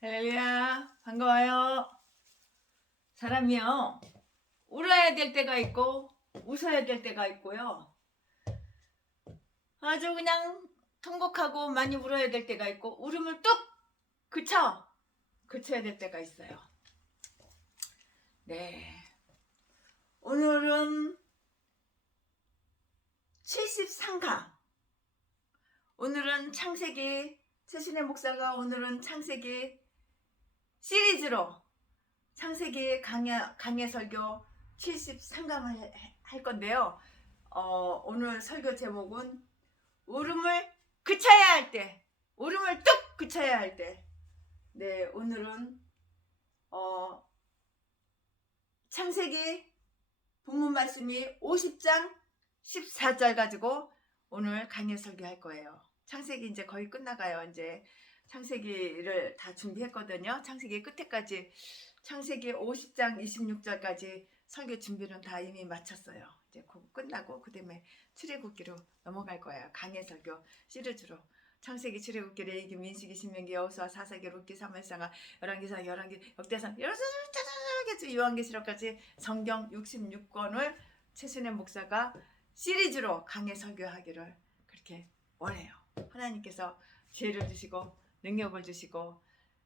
할렐루야, 반가워요. 사람이요, 울어야 될 때가 있고 웃어야 될 때가 있고요. 아주 그냥 통곡하고 많이 울어야 될 때가 있고 울음을 뚝 그쳐야 될 때가 있어요. 네, 오늘은 73강. 오늘은 창세기, 최신의 목사가 오늘은 창세기 시리즈로 창세기 강해 설교 73강을 할 건데요. 오늘 설교 제목은 울음을 그쳐야 할 때, 울음을 뚝 그쳐야 할 때. 네, 오늘은 창세기 본문 말씀이 50장 14절 가지고 오늘 강해 설교할 거예요. 창세기 이제 거의 끝나가요. 이제 창세기를 다 준비했거든요. 창세기 끝에까지, 창세기 50장 26절까지 설교 준비는 다 이미 마쳤어요. 이제 그거 끝나고 그 다음에 출애굽기로 넘어갈 거예요. 강해 설교 시리즈로. 창세기, 출애굽기, 레위기, 민수기, 신명기, 여호수아, 사사기, 룻기, 사무엘상하, 열왕기상, 열왕기, 역대상, 요한계시록까지 성경 66권을 최순애 목사가 시리즈로 강해 설교하기를 그렇게 원해요. 하나님께서 지혜를 주시고 능력을 주시고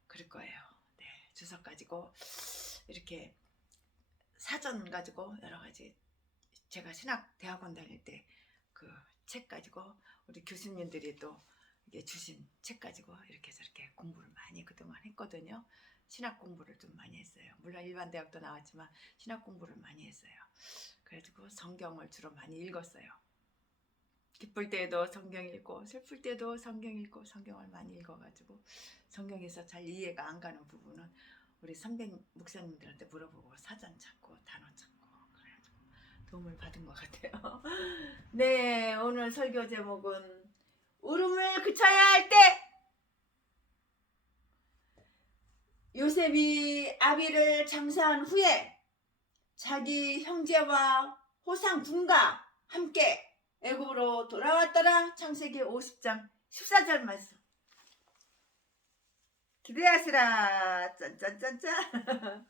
그럴 거예요. 네, 주석 가지고 이렇게 사전 가지고 여러 가지, 제가 신학 대학원 다닐 때 그 책 가지고 우리 교수님들이 또 이게 주신 책 가지고 이렇게 저렇게 공부를 많이 그동안 했거든요. 신학 공부를 좀 많이 했어요. 물론 일반 대학도 나왔지만 신학 공부를 많이 했어요. 그래가지고 성경을 주로 많이 읽었어요. 기쁠 때도 성경 읽고 슬플 때도 성경 읽고 성경을 많이 읽어가지고 성경에서 잘 이해가 안 가는 부분은 우리 선배 목사님들한테 물어보고 사전 찾고 단어 찾고 그래가지고 도움을 받은 것 같아요. 네, 오늘 설교 제목은 울음을 그쳐야 할 때. 요셉이 아비를 장사한 후에 자기 형제와 호상 군과 함께 애굽으로 돌아왔더라. 창세기 50장 14절 말씀. 기대하시라. 짠짠짠짠.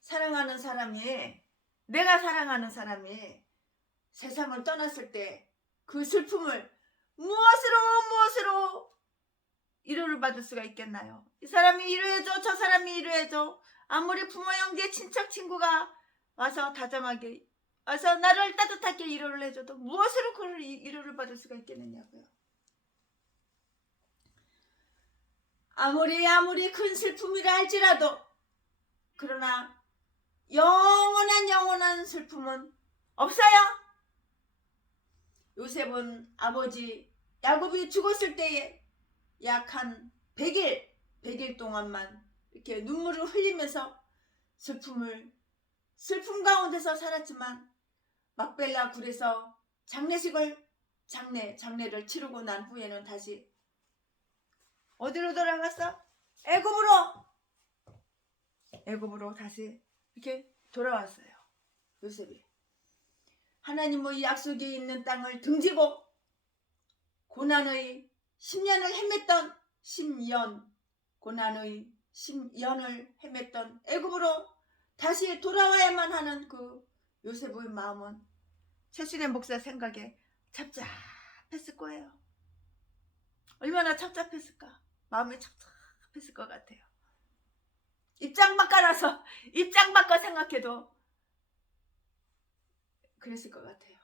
사랑하는 사람이, 내가 사랑하는 사람이 세상을 떠났을 때 그 슬픔을 무엇으로 위로를 받을 수가 있겠나요? 이 사람이 위로해줘, 저 사람이 위로해줘. 아무리 부모, 형제, 친척, 친구가 와서 다정하게 와서 나를 따뜻하게 위로를 해줘도 무엇으로 그 위로를 받을 수가 있겠느냐고요. 아무리 큰 슬픔이라 할지라도, 그러나 영원한 슬픔은 없어요. 요셉은 아버지 야곱이 죽었을 때에 약 한 100일 동안만 이렇게 눈물을 흘리면서 슬픔 가운데서 살았지만 막벨라 굴에서 장례를 치르고 난 후에는 다시 어디로 돌아갔어? 애굽으로 다시 이렇게 돌아왔어요. 요셉이 하나님의 약속이 있는 땅을 등지고 고난의 10년을 헤맸던 10년을 헤맸던 애굽으로 다시 돌아와야만 하는 그 요셉의 마음은 최순애 목사 생각에 답답했을 거예요. 얼마나 답답했을까? 마음이 답답했을 것 같아요. 입장 바꿔 생각해도 그랬을 것 같아요.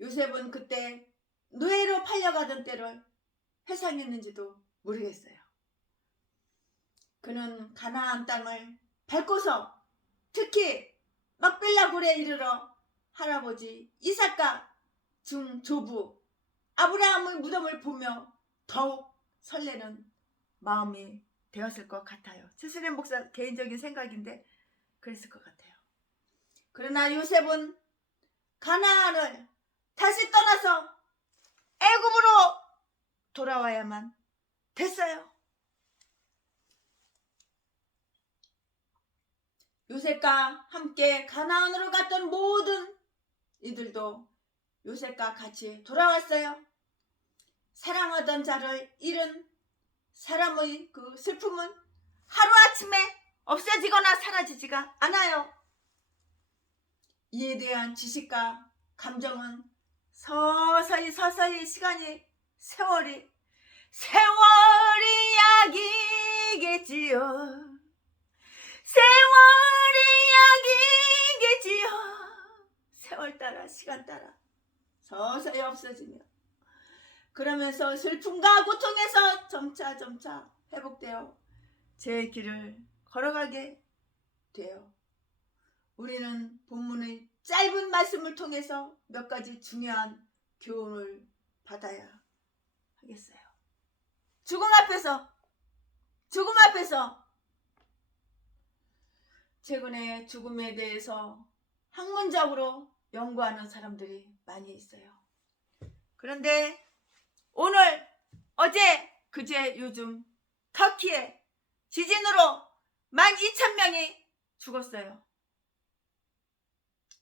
요셉은 그때 노예로 팔려가던 때를 회상했는지도 모르겠어요. 그는 가나안 땅을 밟고서 특히 막벨라 굴에 이르러 할아버지 이삭과 증조부 아브라함의 무덤을 보며 더욱 설레는 마음이 되었을 것 같아요. 최순애 목사 개인적인 생각인데 그랬을 것 같아요. 그러나 요셉은 가나안을 다시 떠나서 애굽으로 돌아와야만 됐어요. 요셉과 함께 가나안으로 갔던 모든 이들도 요셉과 같이 돌아왔어요. 사랑하던 자를 잃은 사람의 그 슬픔은 하루아침에 없어지거나 사라지지가 않아요. 이에 대한 지식과 감정은 서서히 세월이 약이겠지요. 세월이 약이겠지요. 세월 따라 시간 따라 서서히 없어지며 그러면서 슬픔과 고통에서 점차 회복되어 제 길을 걸어가게 돼요. 우리는 본문의 짧은 말씀을 통해서 몇 가지 중요한 교훈을 받아야 하겠어요. 죽음 앞에서 최근에 죽음에 대해서 학문적으로 연구하는 사람들이 많이 있어요. 그런데 오늘, 어제, 그제, 요즘 터키에 지진으로 12,000명이 죽었어요.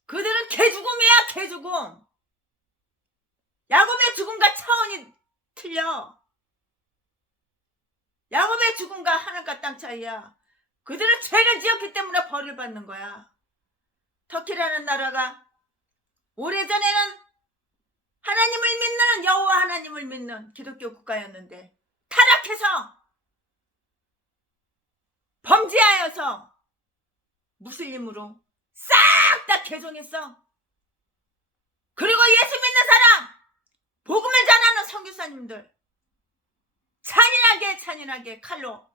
그들은 개죽음이야, 개죽음. 야곱의 죽음과 차원이 틀려. 야곱의 죽음과 하늘과 땅 차이야. 그들은 죄를 지었기 때문에 벌을 받는 거야. 터키라는 나라가 오래전에는 하나님을 믿는, 여호와 하나님을 믿는 기독교 국가였는데 타락해서 범죄하여서 무슬림으로 싹 다 개종했어. 그리고 예수 믿는 사람, 복음을 전하는 선교사님들 잔인하게 칼로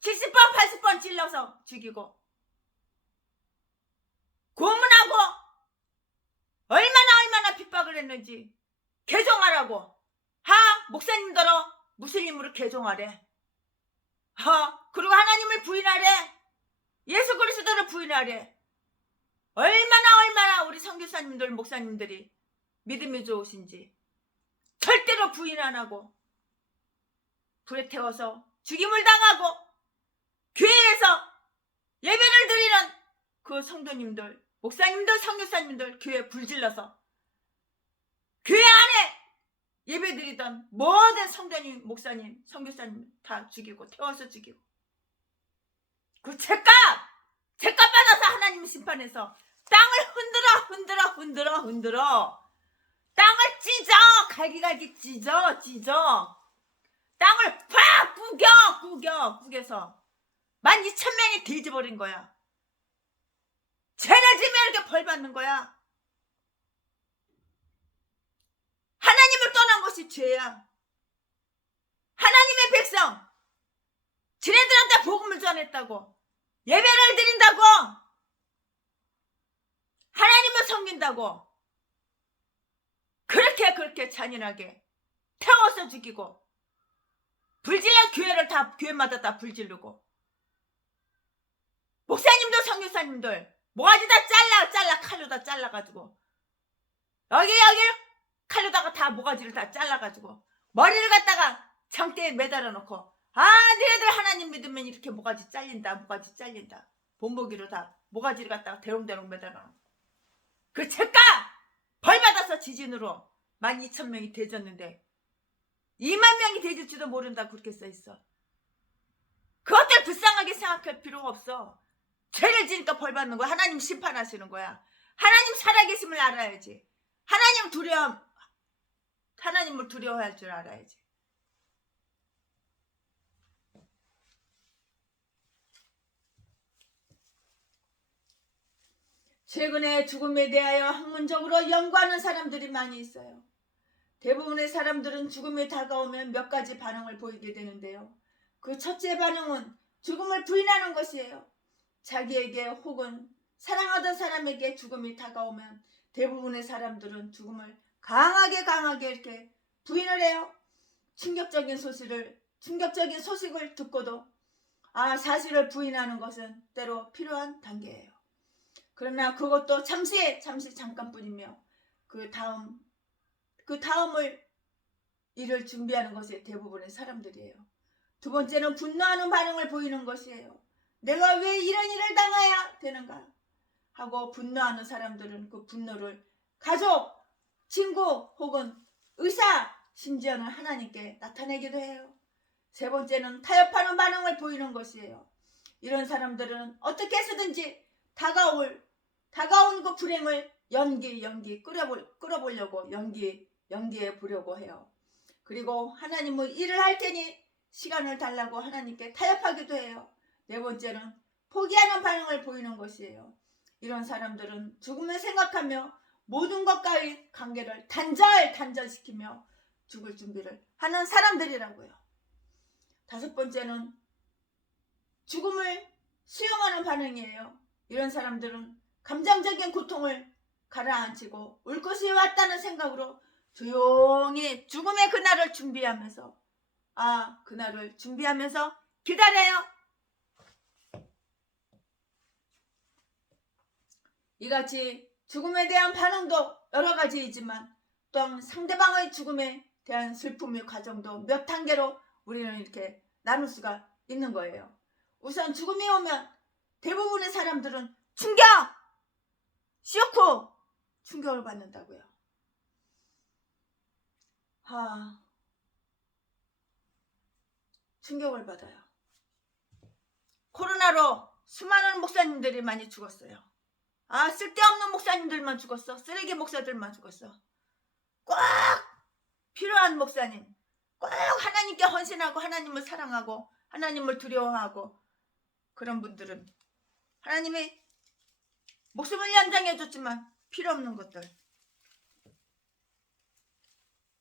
70번 80번 찔러서 죽이고 고문하고 얼마나 핍박을 했는지 개종하라고. 목사님들어 무슬림으로 개종하래. 그리고 하나님을 부인하래. 예수 그리스도를 부인하래. 얼마나 우리 선교사님들 목사님들이 믿음이 좋으신지 절대로 부인 안 하고 불에 태워서 죽임을 당하고 교회에서 예배를 드리는 그 성도님들, 목사님들, 선교사님들 교회 불질러서 교회 안에 예배 드리던 모든 성도님, 목사님, 선교사님 다 죽이고 태워서 죽이고 그 죄값 받아서 하나님 심판해서 땅을 흔들어 땅을 찢어 갈기갈기 찢어 땅을 팍 구겨서 12,000명이 뒤집어버린 거야. 죄를 지면 이렇게 벌 받는 거야. 하나님을 떠난 것이 죄야. 하나님의 백성 지네들한테 복음을 전했다고, 예배를 드린다고, 하나님을 섬긴다고 그렇게 잔인하게 태워서 죽이고 불질러 교회마다 다 불지르고 목사님들 선교사님들 모가지 다 잘라 칼로 다 잘라가지고 여기 칼로다가 다 모가지를 다 잘라가지고 머리를 갖다가 장대에 매달아 놓고 니네들 하나님 믿으면 이렇게 모가지 잘린다 본보기로 다 모가지를 갖다가 대롱대롱 매달아 놓고 그 죄값 벌받아서 지진으로 12,000명이 되졌는데 20,000명이 되질지도 모른다 그렇게 써있어. 그것들 불쌍하게 생각할 필요가 없어. 죄를 지니까 벌받는 거야. 하나님 심판하시는 거야. 하나님 살아계심을 알아야지. 하나님을 두려워할 줄 알아야지. 최근에 죽음에 대하여 학문적으로 연구하는 사람들이 많이 있어요. 대부분의 사람들은 죽음이 다가오면 몇 가지 반응을 보이게 되는데요. 그 첫째 반응은 죽음을 부인하는 것이에요. 자기에게 혹은 사랑하던 사람에게 죽음이 다가오면 대부분의 사람들은 죽음을 강하게 이렇게 부인을 해요. 충격적인 소식을 듣고도 사실을 부인하는 것은 때로 필요한 단계예요. 그러나 그것도 잠시 잠깐뿐이며 그 다음을 일을 준비하는 것이 대부분의 사람들이에요. 두 번째는 분노하는 반응을 보이는 것이에요. 내가 왜 이런 일을 당해야 되는가 하고 분노하는 사람들은 그 분노를 가족, 친구 혹은 의사, 심지어는 하나님께 나타내기도 해요. 세 번째는 타협하는 반응을 보이는 것이에요. 이런 사람들은 어떻게 해서든지 다가온 그 불행을 끌어보려고 연기해 보려고 해요. 그리고 하나님은 일을 할 테니 시간을 달라고 하나님께 타협하기도 해요. 네 번째는 포기하는 반응을 보이는 것이에요. 이런 사람들은 죽음을 생각하며 모든 것과의 관계를 단절시키며 죽을 준비를 하는 사람들이라고요. 다섯 번째는 죽음을 수용하는 반응이에요. 이런 사람들은 감정적인 고통을 가라앉히고 올 것이 왔다는 생각으로 조용히 죽음의 그날을 준비하면서 그날을 준비하면서 기다려요. 이같이 죽음에 대한 반응도 여러 가지이지만 또한 상대방의 죽음에 대한 슬픔의 과정도 몇 단계로 우리는 이렇게 나눌 수가 있는 거예요. 우선 죽음이 오면 대부분의 사람들은 쇼크, 충격을 받는다고요. 충격을 받아요. 코로나로 수많은 목사님들이 많이 죽었어요. 쓸데없는 목사님들만 죽었어. 쓰레기 목사들만 죽었어. 꼭 필요한 목사님, 꼭 하나님께 헌신하고 하나님을 사랑하고 하나님을 두려워하고 그런 분들은 하나님이 목숨을 연장해 줬지만 필요 없는 것들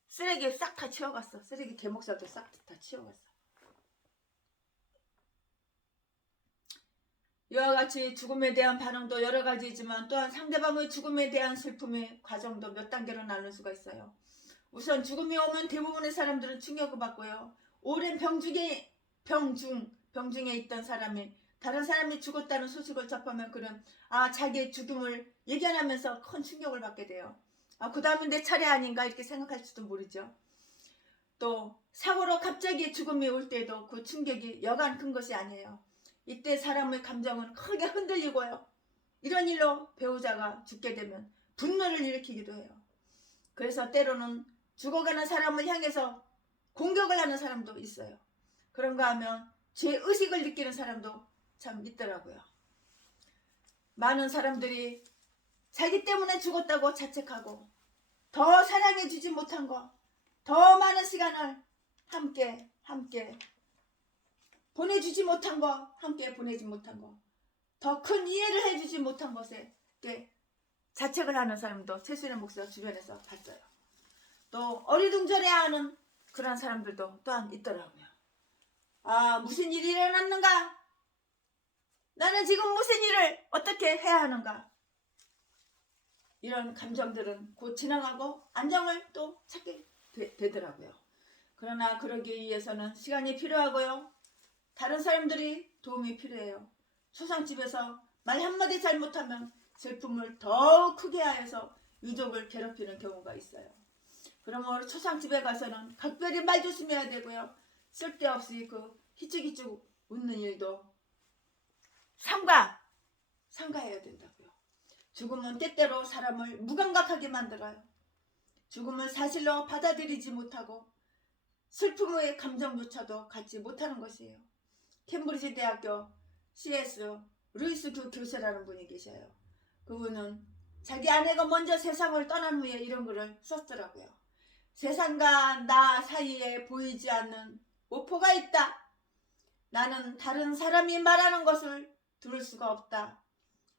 쓰레기 싹 다 치워갔어. 쓰레기 개목사도 싹 다 치워갔어. 이와 같이 죽음에 대한 반응도 여러 가지이지만 또한 상대방의 죽음에 대한 슬픔의 과정도 몇 단계로 나눌 수가 있어요. 우선 죽음이 오면 대부분의 사람들은 충격을 받고요. 오랜 병중에 있던 사람이 다른 사람이 죽었다는 소식을 접하면 그는 자기의 죽음을 예견하면서 큰 충격을 받게 돼요. 그 다음은 내 차례 아닌가 이렇게 생각할지도 모르죠. 또 사고로 갑자기 죽음이 올 때도 그 충격이 여간 큰 것이 아니에요. 이때 사람의 감정은 크게 흔들리고요. 이런 일로 배우자가 죽게 되면 분노를 일으키기도 해요. 그래서 때로는 죽어가는 사람을 향해서 공격을 하는 사람도 있어요. 그런가 하면 죄의식을 느끼는 사람도 참 있더라고요. 많은 사람들이 자기 때문에 죽었다고 자책하고 더 사랑해주지 못한 거, 더 많은 시간을 함께 보내주지 못한 거, 함께 보내지 못한 거, 더 큰 이해를 해주지 못한 것에 자책을 하는 사람도 최순의 목사 주변에서 봤어요. 또 어리둥절해하는 그런 사람들도 또한 있더라고요. 무슨 일이 일어났는가? 나는 지금 무슨 일을 어떻게 해야 하는가? 이런 감정들은 곧 지나가고 안정을 또 찾게 되더라고요. 그러나 그러기 위해서는 시간이 필요하고요. 다른 사람들이 도움이 필요해요. 초상집에서 말 한마디 잘못하면 슬픔을 더욱 크게 하여서 유족을 괴롭히는 경우가 있어요. 그러므로 초상집에 가서는 각별히 말 조심해야 되고요. 쓸데없이 그 희죽희죽 웃는 일도 삼가해야 된다고요. 죽음은 때때로 사람을 무감각하게 만들어요. 죽음을 사실로 받아들이지 못하고 슬픔의 감정조차도 갖지 못하는 것이에요. 캠브리지 대학교 C.S. 루이스 교수라는 분이 계셔요. 그분은 자기 아내가 먼저 세상을 떠난 후에 이런 글을 썼더라고요. 세상과 나 사이에 보이지 않는 모포가 있다. 나는 다른 사람이 말하는 것을 들을 수가 없다.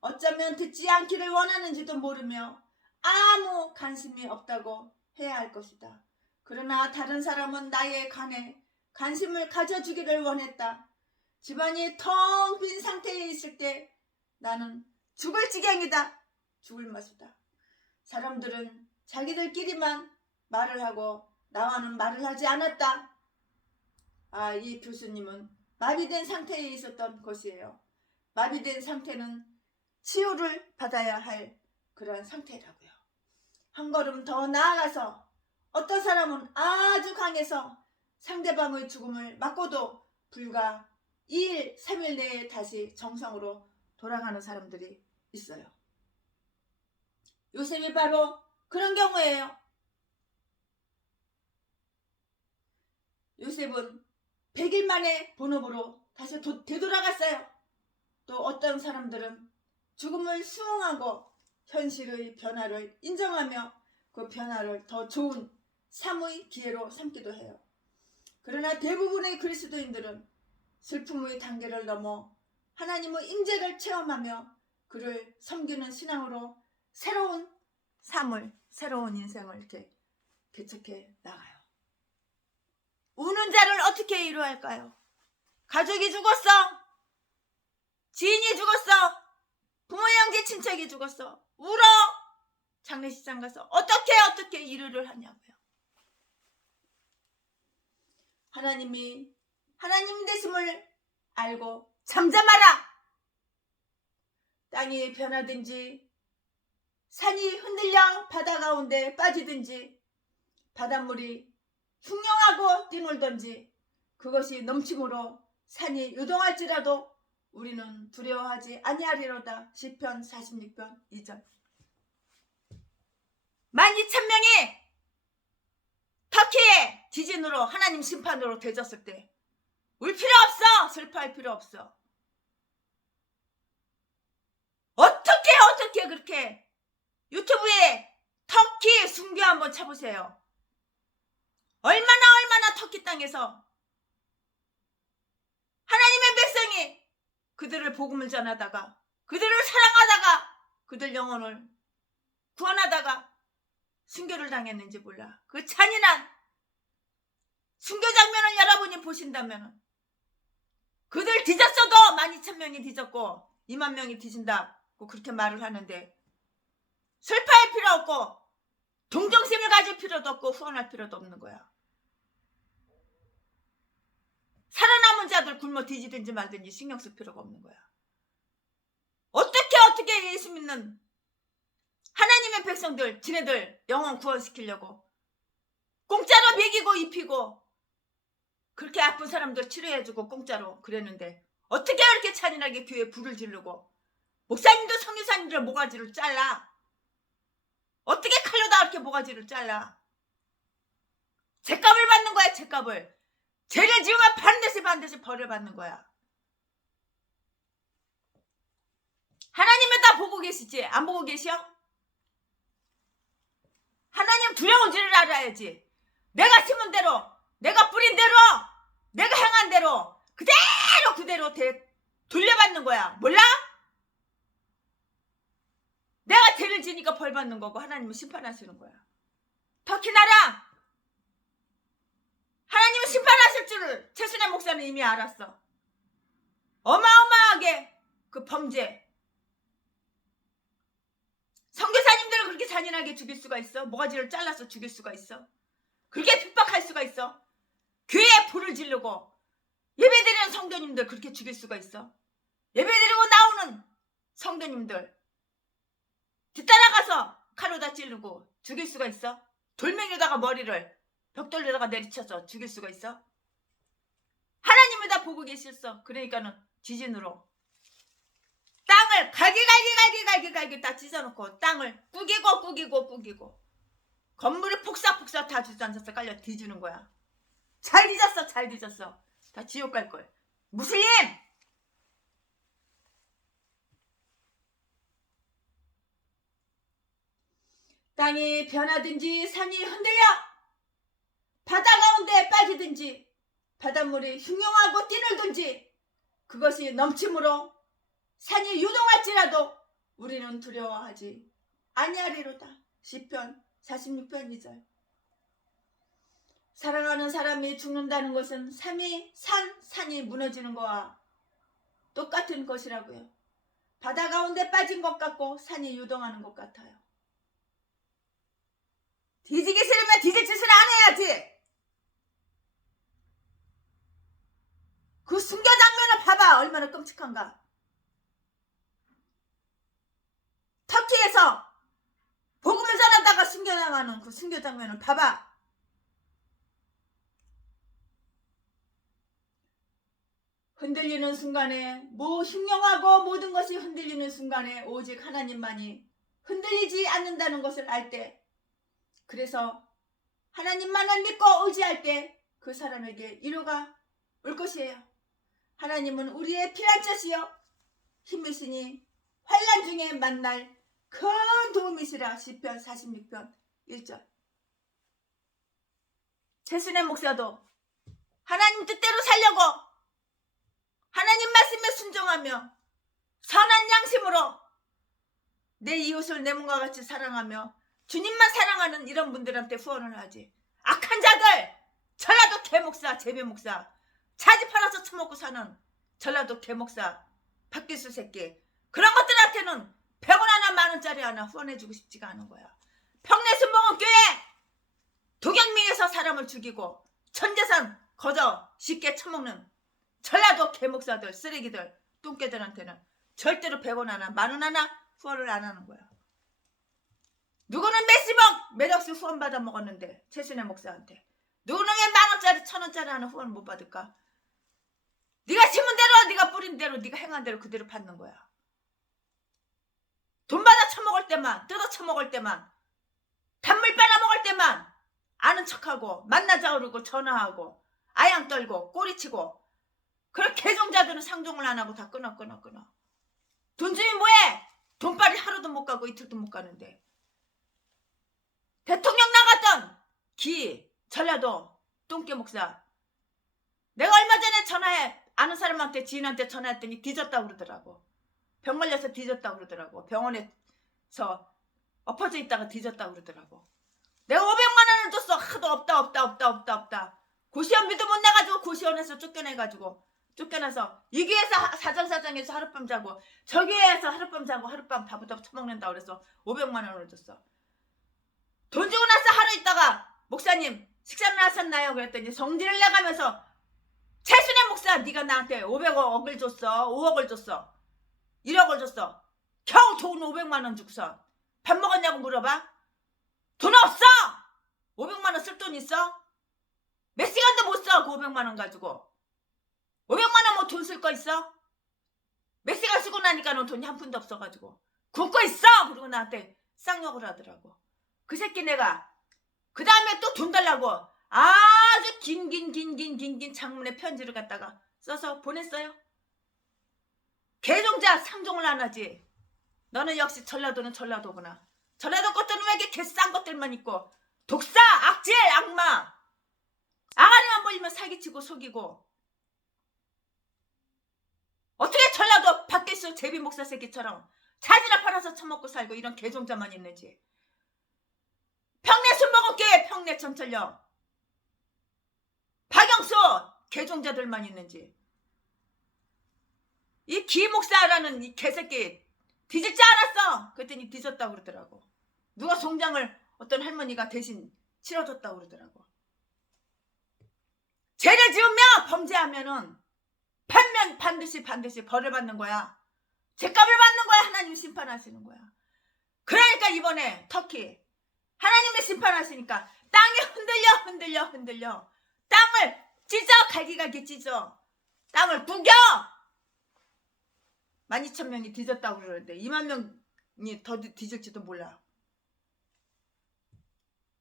어쩌면 듣지 않기를 원하는지도 모르며 아무 관심이 없다고 해야 할 것이다. 그러나 다른 사람은 나에 관해 관심을 가져주기를 원했다. 집안이 텅 빈 상태에 있을 때 나는 죽을 지경이다. 죽을 맛이다. 사람들은 자기들끼리만 말을 하고 나와는 말을 하지 않았다. 이 교수님은 마비된 상태에 있었던 것이에요. 마비된 상태는 치유를 받아야 할 그런 상태라고요. 한 걸음 더 나아가서 어떤 사람은 아주 강해서 상대방의 죽음을 막고도 불과 2일, 3일 내에 다시 정상으로 돌아가는 사람들이 있어요. 요셉이 바로 그런 경우예요. 요셉은 100일 만에 본업으로 다시 되돌아갔어요. 또 어떤 사람들은 죽음을 수용하고 현실의 변화를 인정하며 그 변화를 더 좋은 삶의 기회로 삼기도 해요. 그러나 대부분의 그리스도인들은 슬픔의 단계를 넘어 하나님의 임재를 체험하며 그를 섬기는 신앙으로 새로운 삶을, 새로운 인생을 이렇게 개척해 나가요. 우는 자를 어떻게 위로할까요? 가족이 죽었어. 지인이 죽었어. 부모, 형제, 친척이 죽었어. 울어. 장례식장 가서 어떻게 위로를 하냐고요. 하나님이 하나님 되심을 알고 잠잠하라. 땅이 변하든지 산이 흔들려 바다 가운데 빠지든지 바닷물이 흉흉하고 뛰놀든지 그것이 넘침으로 산이 요동할지라도 우리는 두려워하지 아니하리로다. 시편 46편 2절. 12,000명이 터키의 지진으로 하나님 심판으로 되졌을 때 울 필요 없어. 슬퍼할 필요 없어. 어떻게 그렇게 유튜브에 터키 순교 한번 쳐보세요. 얼마나 터키 땅에서 하나님의 백성이 그들을 복음을 전하다가 그들을 사랑하다가 그들 영혼을 구원하다가 순교를 당했는지 몰라. 그 잔인한 순교 장면을 여러분이 보신다면 그들 뒤졌어도 12,000명이 뒤졌고 20,000명이 뒤진다고 그렇게 말을 하는데 슬퍼할 필요 없고 동정심을 가질 필요도 없고 후원할 필요도 없는 거야. 살아남은 자들 굶어 뒤지든지 말든지 신경 쓸 필요가 없는 거야. 어떻게 예수 믿는 하나님의 백성들 지네들 영혼 구원시키려고 공짜로 먹이고 입히고 그렇게 아픈 사람들 치료해주고 공짜로 그랬는데 어떻게 이렇게 잔인하게 교회에 불을 지르고 목사님도 성교사님들 모가지를 잘라. 어떻게 칼로다 이렇게 모가지를 잘라. 죗값을 받는 거야. 죗값을. 죄를 지으면 반드시 벌을 받는 거야. 하나님은 다 보고 계시지? 안 보고 계셔? 하나님 두려운 줄을 알아야지. 내가 심은 대로, 내가 뿌린 대로, 내가 행한 대로 그대로 돌려받는 거야. 몰라? 내가 죄를 지니까 벌 받는 거고 하나님은 심판하시는 거야. 터키 나라 하나님은 심판하실 줄을 최순애 목사는 이미 알았어. 어마어마하게 그 범죄 선교사님들을 그렇게 잔인하게 죽일 수가 있어? 모가지를 잘라서 죽일 수가 있어? 그렇게 핍박할 수가 있어? 교회에 불을 지르고 예배드리는 성도님들 그렇게 죽일 수가 있어? 예배드리고 나오는 성도님들 뒤따라가서 칼로다 찌르고 죽일 수가 있어? 돌멩이로다가 머리를 벽돌에다가 내리쳐서 죽일 수가 있어? 하나님이 다 보고 계셨어. 그러니까는 지진으로 땅을 갈기 다 찢어놓고 땅을 꾸기고 건물이 폭삭 다 주저앉아서 깔려 뒤지는 거야. 잘 뒤졌어. 다 지옥 갈걸. 무슬림! 땅이 변하든지 산이 흔들려 바다 가운데 빠지든지 바닷물이 흉흉하고 뛰놀든지 그것이 넘침으로 산이 유동할지라도 우리는 두려워하지 아니하리로다. 시편 46편 2절. 사랑하는 사람이 죽는다는 것은 산이 무너지는 거와 똑같은 것이라고요. 바다 가운데 빠진 것 같고 산이 유동하는 것 같아요. 뒤지기 싫으면 뒤질 짓을 안 해야지. 그 순교 장면을 봐봐. 얼마나 끔찍한가. 터키에서 복음을 전하다가 순교당하는 그 순교 장면을 봐봐. 흔들리는 순간에 흉흉하고 모든 것이 흔들리는 순간에 오직 하나님만이 흔들리지 않는다는 것을 알 때, 그래서 하나님만을 믿고 의지할 때 그 사람에게 위로가 올 것이에요. 하나님은 우리의 피난처시요 힘이시니 환난 중에 만날 큰 도움이시라. 시편 46편 1절. 최순애 목사도 하나님 뜻대로 살려고 하나님 말씀에 순종하며 선한 양심으로 내 이웃을 내 몸과 같이 사랑하며 주님만 사랑하는 이런 분들한테 후원을 하지. 악한 자들, 전라도 개목사, 재배목사, 자지 팔아서 처먹고 사는 전라도 개목사, 박기수 새끼, 그런 것들한테는 100원 하나 만원짜리 하나 후원해주고 싶지가 않은 거야. 평내순복음교회 도경민에서 사람을 죽이고 천재산 거저 쉽게 처먹는 전라도 개목사들, 쓰레기들, 똥개들한테는 절대로 100원 하나 만원 하나 후원을 안 하는 거야. 누구는 몇십억 매력수 후원 받아 먹었는데 최순애 목사한테 누구는 왜 만원짜리 천원짜리 하나 후원 못 받을까? 네가 심은 대로 네가 뿌린 대로 네가 행한 대로 그대로 받는 거야. 돈 받아 처먹을 때만, 뜯어 처먹을 때만, 단물 빨아 먹을 때만 아는 척하고 만나자 그러고 전화하고 아양 떨고 꼬리치고 그런 개종자들은 상종을 안 하고 다 끊어. 돈 주면 뭐해? 돈빨이 하루도 못 가고 이틀도 못 가는데. 대통령 나갔던 전라도 똥개 목사, 내가 얼마 전에 전화해 아는 사람한테 지인한테 전화했더니 뒤졌다고 그러더라고. 병 걸려서 뒤졌다고 그러더라고. 병원에서 엎어져 있다가 뒤졌다고 그러더라고. 내가 500만 원을 줬어. 하도 없다. 고시원비도 못 내가지고 고시원에서 쫓겨나서 이 교회에서 사정사정해서 하룻밤 자고 저 교회에서 하룻밤 자고 하룻밤 밥부터 처먹는다고 그래서 500만 원을 줬어. 돈 주고 나서 하루 있다가 목사님 식사는 하셨나요? 그랬더니 성질을 내가면서 최순애 목사 네가 나한테 500억을 줬어. 5억을 줬어. 1억을 줬어. 겨우 돈 500만 원 주고서 밥 먹었냐고 물어봐? 돈 없어! 500만 원 쓸 돈 있어? 몇 시간도 못 써. 그 500만 원 가지고. 500만 원 뭐 돈 쓸 거 있어? 몇 시간 쓰고 나니까 너 돈이 한 푼도 없어가지고 굶고 있어! 그리고 나한테 쌍욕을 하더라고. 그 새끼 내가 그 다음에 또 돈 달라고 아주 긴 장문의 편지를 갖다가 써서 보냈어요. 개종자 상종을 안 하지. 너는 역시 전라도는 전라도구나. 전라도 것들은 왜 이렇게 개싼 것들만 있고 독사, 악질, 악마, 아가리만 보이면 사기치고 속이고. 어떻게 전라도 박기수 제비 목사 새끼처럼 자지나 팔아서 처먹고 살고 이런 개종자만 있는지. 평내 순복음교회 평내 전철역 박영수 개종자들만 있는지. 이 기목사라는 이 개새끼 뒤질 줄 알았어. 그랬더니 뒤졌다고 그러더라고. 누가 송장을 어떤 할머니가 대신 치러줬다고 그러더라고. 죄를 지으면 범죄하면은 반드시 벌을 받는 거야. 죄값을 받는 거야. 하나님 심판하시는 거야. 그러니까 이번에 터키 하나님이 심판하시니까 땅이 흔들려. 땅을 찢어. 갈기갈기 찢어. 땅을 구겨. 12,000명이 뒤졌다고 그러는데 2만 명이 더 뒤질지도 몰라.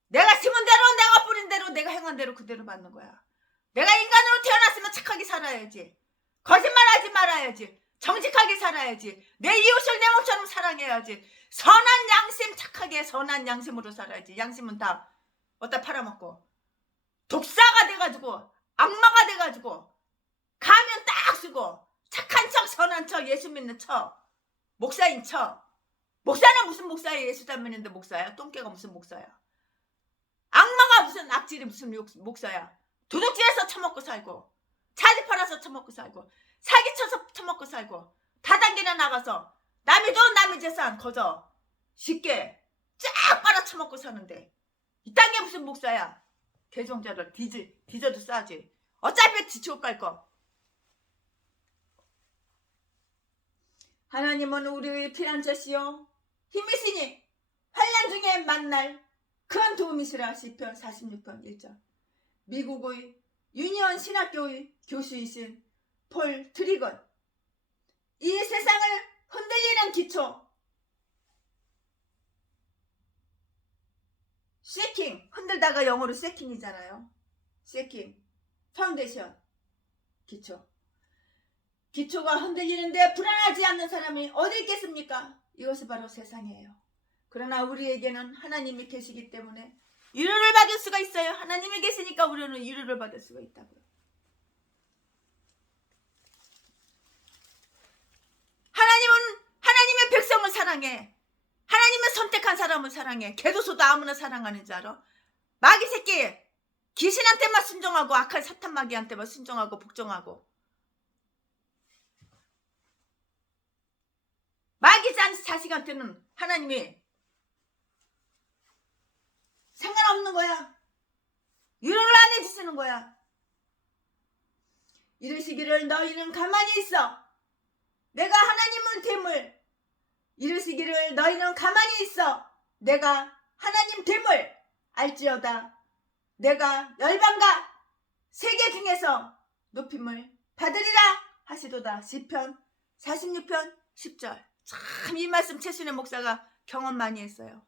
내가 심은 대로 내가 뿌린 대로 내가 행한 대로 그대로 받는 거야. 내가 인간으로 태어났으면 착하게 살아야지. 거짓말하지 말아야지. 정직하게 살아야지. 내 이웃을 내 몸처럼 사랑해야지. 선한 양심 착하게 선한 양심으로 살아야지. 양심은 다 어디다 팔아먹고 독사가 돼가지고 악마가 돼가지고 가면 딱 쓰고 착한 척 선한 척 예수 믿는 척 목사인 척. 목사는 무슨 목사야? 예수 닮았는데 목사야? 똥개가 무슨 목사야? 악마가 무슨 악질이 무슨 목사야? 도둑질해서 처먹고 살고 차지 팔아서 처먹고 살고 사기쳐서 처먹고 살고 다단계나 나가서 남의 돈 남의 재산 거저 쉽게 쫙 빨아 처먹고 사는데 이 땅에 무슨 목사야? 개종자들 뒤져도 싸지. 어차피 지치고 깔 거. 하나님은 우리의 피난처시요 힘이시니 환난 중에 만날 큰 도움이시라. 시편 46편 1절. 미국의 유니온 신학교의 교수이신 폴 트리건. 이 세상을 흔들리는 기초 쉐킹, 흔들다가 영어로 쉐킹이잖아요. 쉐킹 파운데이션 기초. 기초가 흔들리는데 불안하지 않는 사람이 어디 있겠습니까? 이것이 바로 세상이에요. 그러나 우리에게는 하나님이 계시기 때문에 위로를 받을 수가 있어요. 하나님이 계시니까 우리는 위로를 받을 수가 있다고요. 하나님은 하나님의 백성을 사랑해. 하나님의 선택한 사람을 사랑해. 개도소도 아무나 사랑하는 줄 알아? 마귀 새끼 귀신한테만 순종하고 악한 사탄 마귀한테만 순종하고 복종하고 마귀 자식한테는 하나님이 상관없는 거야. 위로를 안 해주시는 거야. 이르시기를 너희는 가만히 있어. 내가 하나님은 됨을. 이르시기를 너희는 가만히 있어. 내가 하나님 됨을 알지어다. 내가 열방과 세계 중에서 높임을 받으리라 하시도다. 시편 46편 10절. 참 이 말씀 최순애 목사가 경험 많이 했어요.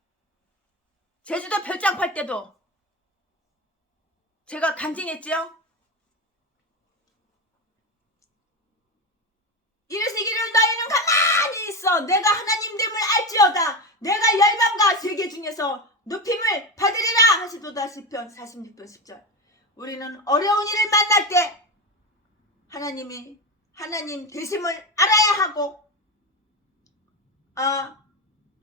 제주도 별장 팔 때도 제가 간증했죠. 이르시기를 너희는 가만히 있어. 내가 하나님 됨을 알지어다. 내가 열방과 세계 중에서 높임을 받으리라 하시도다. 시편 46편 10절. 우리는 어려운 일을 만날 때 하나님이 하나님 되심을 알아야 하고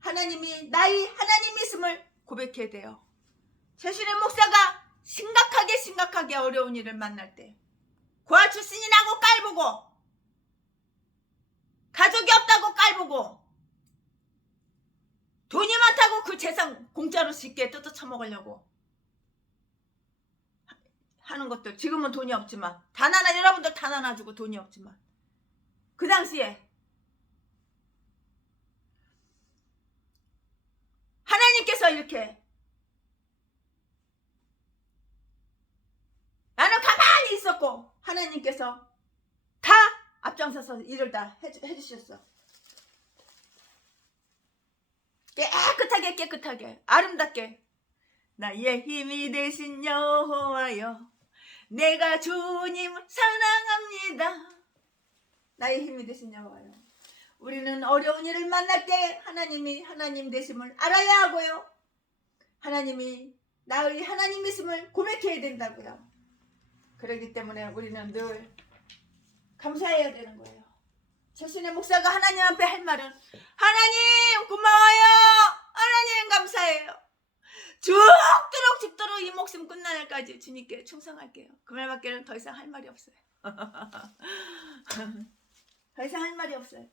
하나님이 나의 하나님이심을 고백해야 돼요. 최순애 목사가 심각하게 어려운 일을 만날 때 고아 출신이라고 깔보고 가족이 없다고 깔보고 돈이 많다고 그 재산 공짜로 쉽게 뜯어 처먹으려고 하는 것들. 지금은 돈이 없지만 단 하나, 여러분들 단 하나 주고 돈이 없지만 그 당시에 하나님께서 이렇게 나는 가만히 있었고 하나님께서 다 앞장서서 일을 다 해주셨어. 깨끗하게 아름답게. 나의 힘이 되신 여호와여 내가 주님 사랑합니다. 나의 힘이 되신 여호와여. 우리는 어려운 일을 만날 때 하나님이 하나님 되심을 알아야 하고요. 하나님이 나의 하나님이심을 고백해야 된다고요. 그렇기 때문에 우리는 늘 감사해야 되는 거예요. 최순애 목사가 하나님 앞에 할 말은 하나님 고마워요. 하나님 감사해요. 죽도록 이 목숨 끝날 날까지 주님께 충성할게요. 그 말밖에는 더 이상 할 말이 없어요. 더 이상 할 말이 없어요.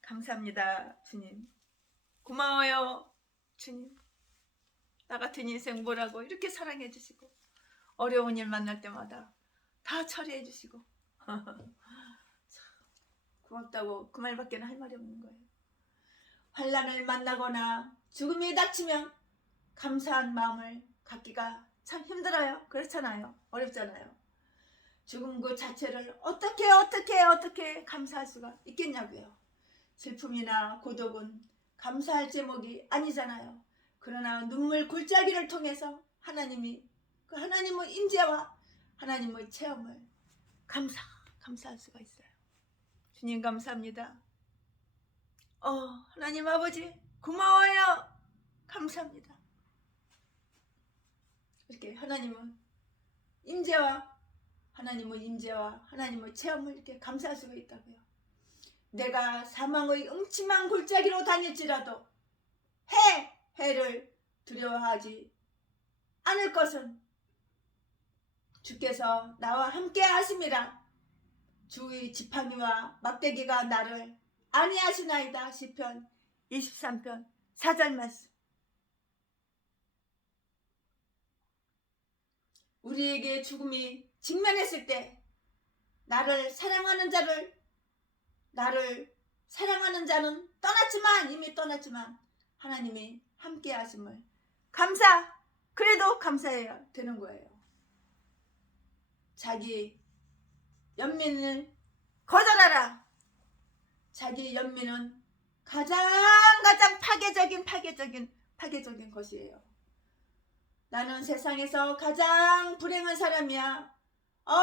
감사합니다 주님. 고마워요 주님. 나 같은 인생 뭐라고 이렇게 사랑해 주시고 어려운 일 만날 때마다 다 처리해 주시고 고맙다고 그 말밖에는 할 말이 없는 거예요. 환난을 만나거나 죽음이 닥치면 감사한 마음을 갖기가 참 힘들어요. 그렇잖아요. 어렵잖아요. 죽음 그 자체를 어떻게 감사할 수가 있겠냐고요. 슬픔이나 고독은 감사할 제목이 아니잖아요. 그러나 눈물 골짜기를 통해서 하나님의 임재와 하나님의 체험을 감사할 수가 있어요. 주님 감사합니다. 하나님 아버지 고마워요. 감사합니다. 이렇게 하나님의 임재와 하나님의 체험을 이렇게 감사할 수가 있다고요. 내가 사망의 음침한 골짜기로 다닐지라도 해를 두려워하지 않을 것은 주께서 나와 함께 하심이라. 주의 지팡이와 막대기가 나를 안위하시나이다. 시편 23편 4절 말씀. 우리에게 죽음이 직면했을 때 나를 사랑하는 자는 이미 떠났지만 하나님이 함께 하심을 그래도 감사해야 되는 거예요. 자기 연민을 거절하라. 자기 연민은 가장 파괴적인 것이에요. 나는 세상에서 가장 불행한 사람이야.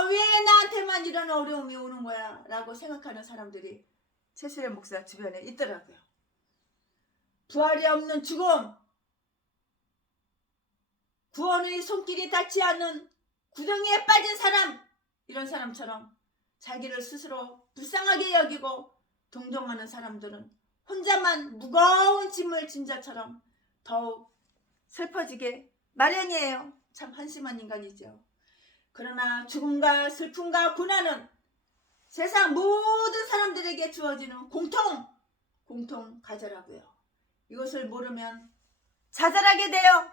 왜 나한테만 이런 어려움이 오는 거야? 라고 생각하는 사람들이 최순애 목사 주변에 있더라고요. 부활이 없는 죽음, 구원의 손길이 닿지 않는 구덩이에 빠진 사람, 이런 사람처럼 자기를 스스로 불쌍하게 여기고 동정하는 사람들은 혼자만 무거운 짐을 진 자처럼 더욱 슬퍼지게 마련이에요. 참 한심한 인간이죠. 그러나 죽음과 슬픔과 고난은 세상 모든 사람들에게 주어지는 공통 과제라고요. 이것을 모르면 좌절하게 돼요.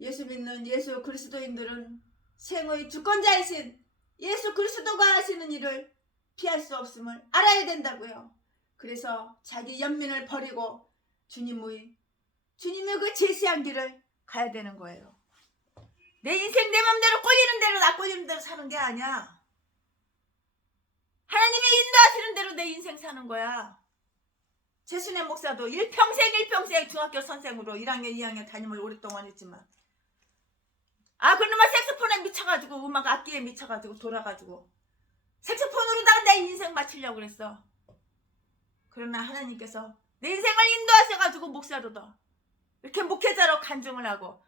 예수 믿는 예수 그리스도인들은 생의 주권자이신 예수 그리스도가 하시는 일을 피할 수 없음을 알아야 된다고요. 그래서 자기 연민을 버리고 주님의 그 제시한 길을 가야 되는 거예요. 내 인생 내 맘대로 꼴리는 대로 나 꼴리는 대로 사는 게 아니야. 하나님의 인도하시는 대로 내 인생 사는 거야. 최순애 목사도 일평생 중학교 선생으로 1학년 2학년 담임을 오랫동안 했지만 그놈아 색소폰에 미쳐가지고 음악 악기에 미쳐가지고 돌아가지고 색소폰으로다가 내 인생 마치려고 그랬어. 그러나 하나님께서 내 인생을 인도하셔가지고 목사로도 이렇게 목회자로 간증을 하고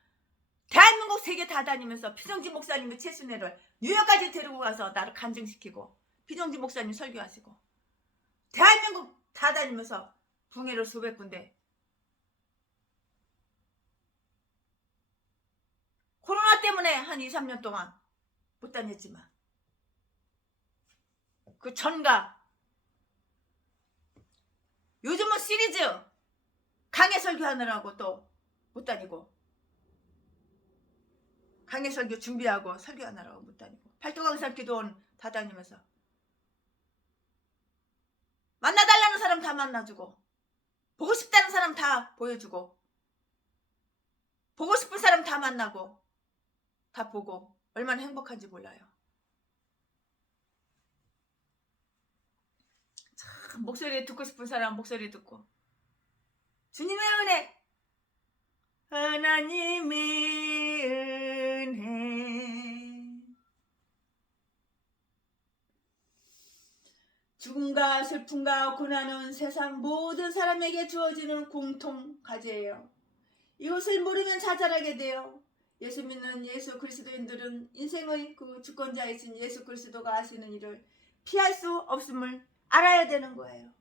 대한민국 세계 다 다니면서 피정지 목사님이 최순애를 뉴욕까지 데리고 가서 나를 간증시키고 피정지 목사님 설교하시고 대한민국 다 다니면서 붕해를 수백 군데 코로나 때문에 한 2, 3년 동안 못 다녔지만 그 전가 요즘은 시리즈 강해 설교하느라고 또 못 다니고 강해 설교 준비하고 설교하느라고 못 다니고 팔도강산 기도원 다 다니면서 만나달라는 사람 다 만나주고 보고 싶다는 사람 다 보여주고 보고 싶은 사람 다 만나고 다 보고 얼마나 행복한지 몰라요. 참 목소리 듣고 싶은 사람 목소리 듣고 주님의 은혜 하나님의 은혜 죽음과 슬픔과 고난은 세상 모든 사람에게 주어지는 공통 과제예요. 이것을 모르면 좌절하게 돼요. 예수 믿는 예수 그리스도인들은 인생의 그 주권자이신 예수 그리스도가 하시는 일을 피할 수 없음을 알아야 되는 거예요.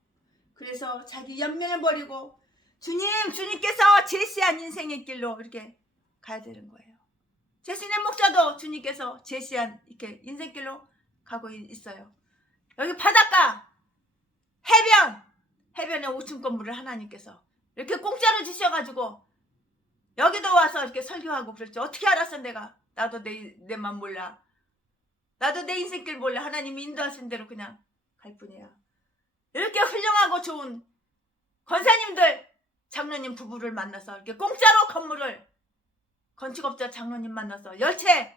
그래서 자기 연민을 버리고 주님께서 제시한 인생의 길로 이렇게 가야 되는 거예요. 최순애 목사도 주님께서 제시한 이렇게 인생길로 가고 있어요. 여기 바닷가 해변에 5층 건물을 하나님께서 이렇게 공짜로 주셔가지고 여기도 와서 이렇게 설교하고 그랬죠. 어떻게 알았어 내가? 나도 내 맘 몰라. 나도 내 인생길 몰라. 하나님이 인도하신 대로 그냥 갈 뿐이야. 이렇게 훌륭하고 좋은 권사님들 장로님 부부를 만나서 이렇게 공짜로 건물을 건축업자 장로님 만나서 10채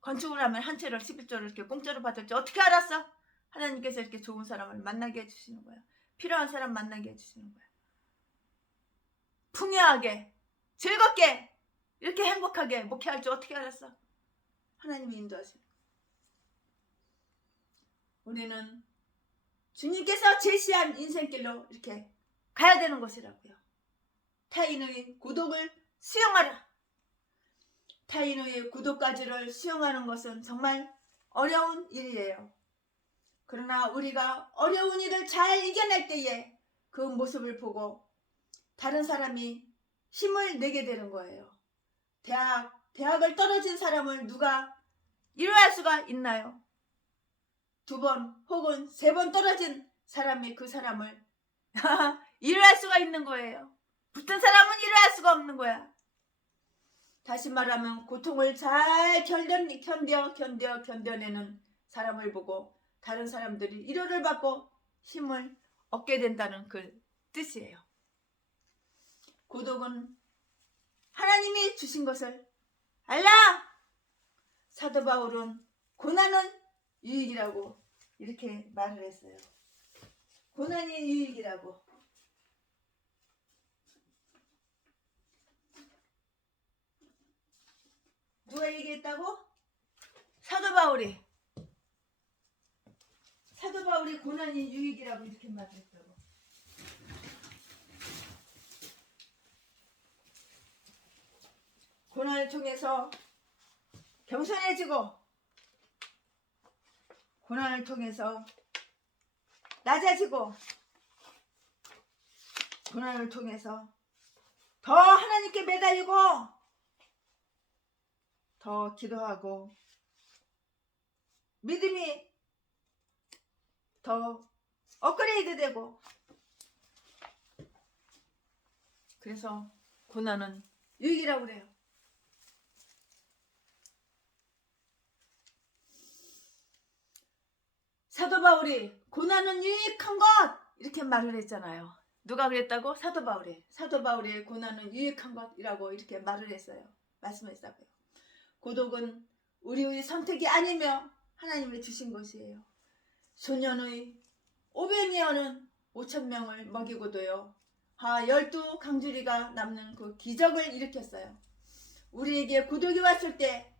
건축을 하면 한 채를 11조를 이렇게 공짜로 받을지 어떻게 알았어? 하나님께서 이렇게 좋은 사람을 만나게 해주시는 거야. 필요한 사람 만나게 해주시는 거야. 풍요하게 즐겁게 이렇게 행복하게 목회할 줄 어떻게 알았어? 하나님이 인도하시는 거야. 우리는 주님께서 제시한 인생길로 이렇게 가야 되는 것이라고요. 타인의 구독을 수용하라. 타인의 구독까지를 수용하는 것은 정말 어려운 일이에요. 그러나 우리가 어려운 일을 잘 이겨낼 때에 그 모습을 보고 다른 사람이 힘을 내게 되는 거예요. 대학을 떨어진 사람을 누가 이해할 수가 있나요? 2번 혹은 3번 떨어진 사람이 그 사람을 이해할 수가 있는 거예요. 붙은 사람은 이해할 수가 없는 거야. 다시 말하면 고통을 잘 견뎌내는 사람을 보고 다른 사람들이 위로를 받고 힘을 얻게 된다는 그 뜻이에요. 고독은 하나님이 주신 것을 알라! 사도 바울은 고난은 유익이라고 이렇게 말을 했어요. 고난이 유익이라고. 얘기했다고? 사도 바울이 고난이 유익이라고 이렇게 말했다고. 고난을 통해서 겸손해지고, 고난을 통해서 낮아지고, 고난을 통해서 더 하나님께 매달리고, 더 기도하고, 믿음이 더 업그레이드 되고. 그래서 고난은 유익이라고 그래요. 사도 바울이 고난은 유익한 것 이렇게 말을 했잖아요. 누가 그랬다고? 사도 바울이 고난은 유익한 것이라고 이렇게 말을 했어요. 말씀했다고요. 고독은 우리의 선택이 아니며 하나님이 주신 것이에요. 소년의 오병이어는 5,000명을 먹이고도요, 12강주리가 남는 그 기적을 일으켰어요. 우리에게 고독이 왔을 때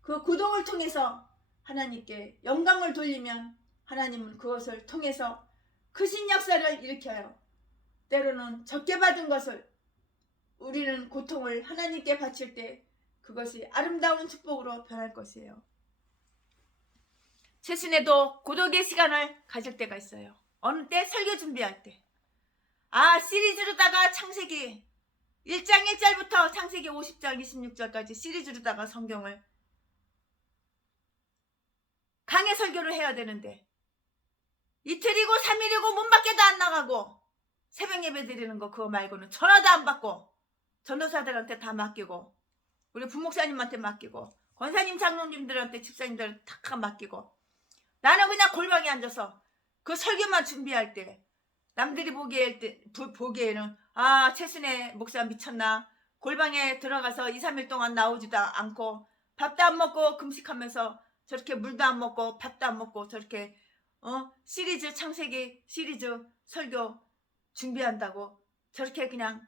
그 고독을 통해서 하나님께 영광을 돌리면 하나님은 그것을 통해서 크신 역사를 일으켜요. 때로는 적게 받은 것을 우리는 고통을 하나님께 바칠 때 그것이 아름다운 축복으로 변할 것이에요. 최순애도 고독의 시간을 가질 때가 있어요. 어느 때? 설교 준비할 때. 시리즈로다가 창세기 1장 1절부터 창세기 50장 26절까지 시리즈로다가 성경을 강해 설교를 해야 되는데 이틀이고 3일이고 문 밖에도 안 나가고 새벽 예배 드리는 거 그거 말고는 전화도 안 받고 전도사들한테 다 맡기고 우리 부목사님한테 맡기고 권사님 장로님들한테 집사님들한테 다 맡기고 나는 그냥 골방에 앉아서 그 설교만 준비할 때 남들이 보기에는 최순애 목사 미쳤나, 골방에 들어가서 2, 3일 동안 나오지도 않고 밥도 안 먹고 금식하면서 저렇게 물도 안 먹고 밥도 안 먹고 저렇게 시리즈 창세기 시리즈 설교 준비한다고 저렇게 그냥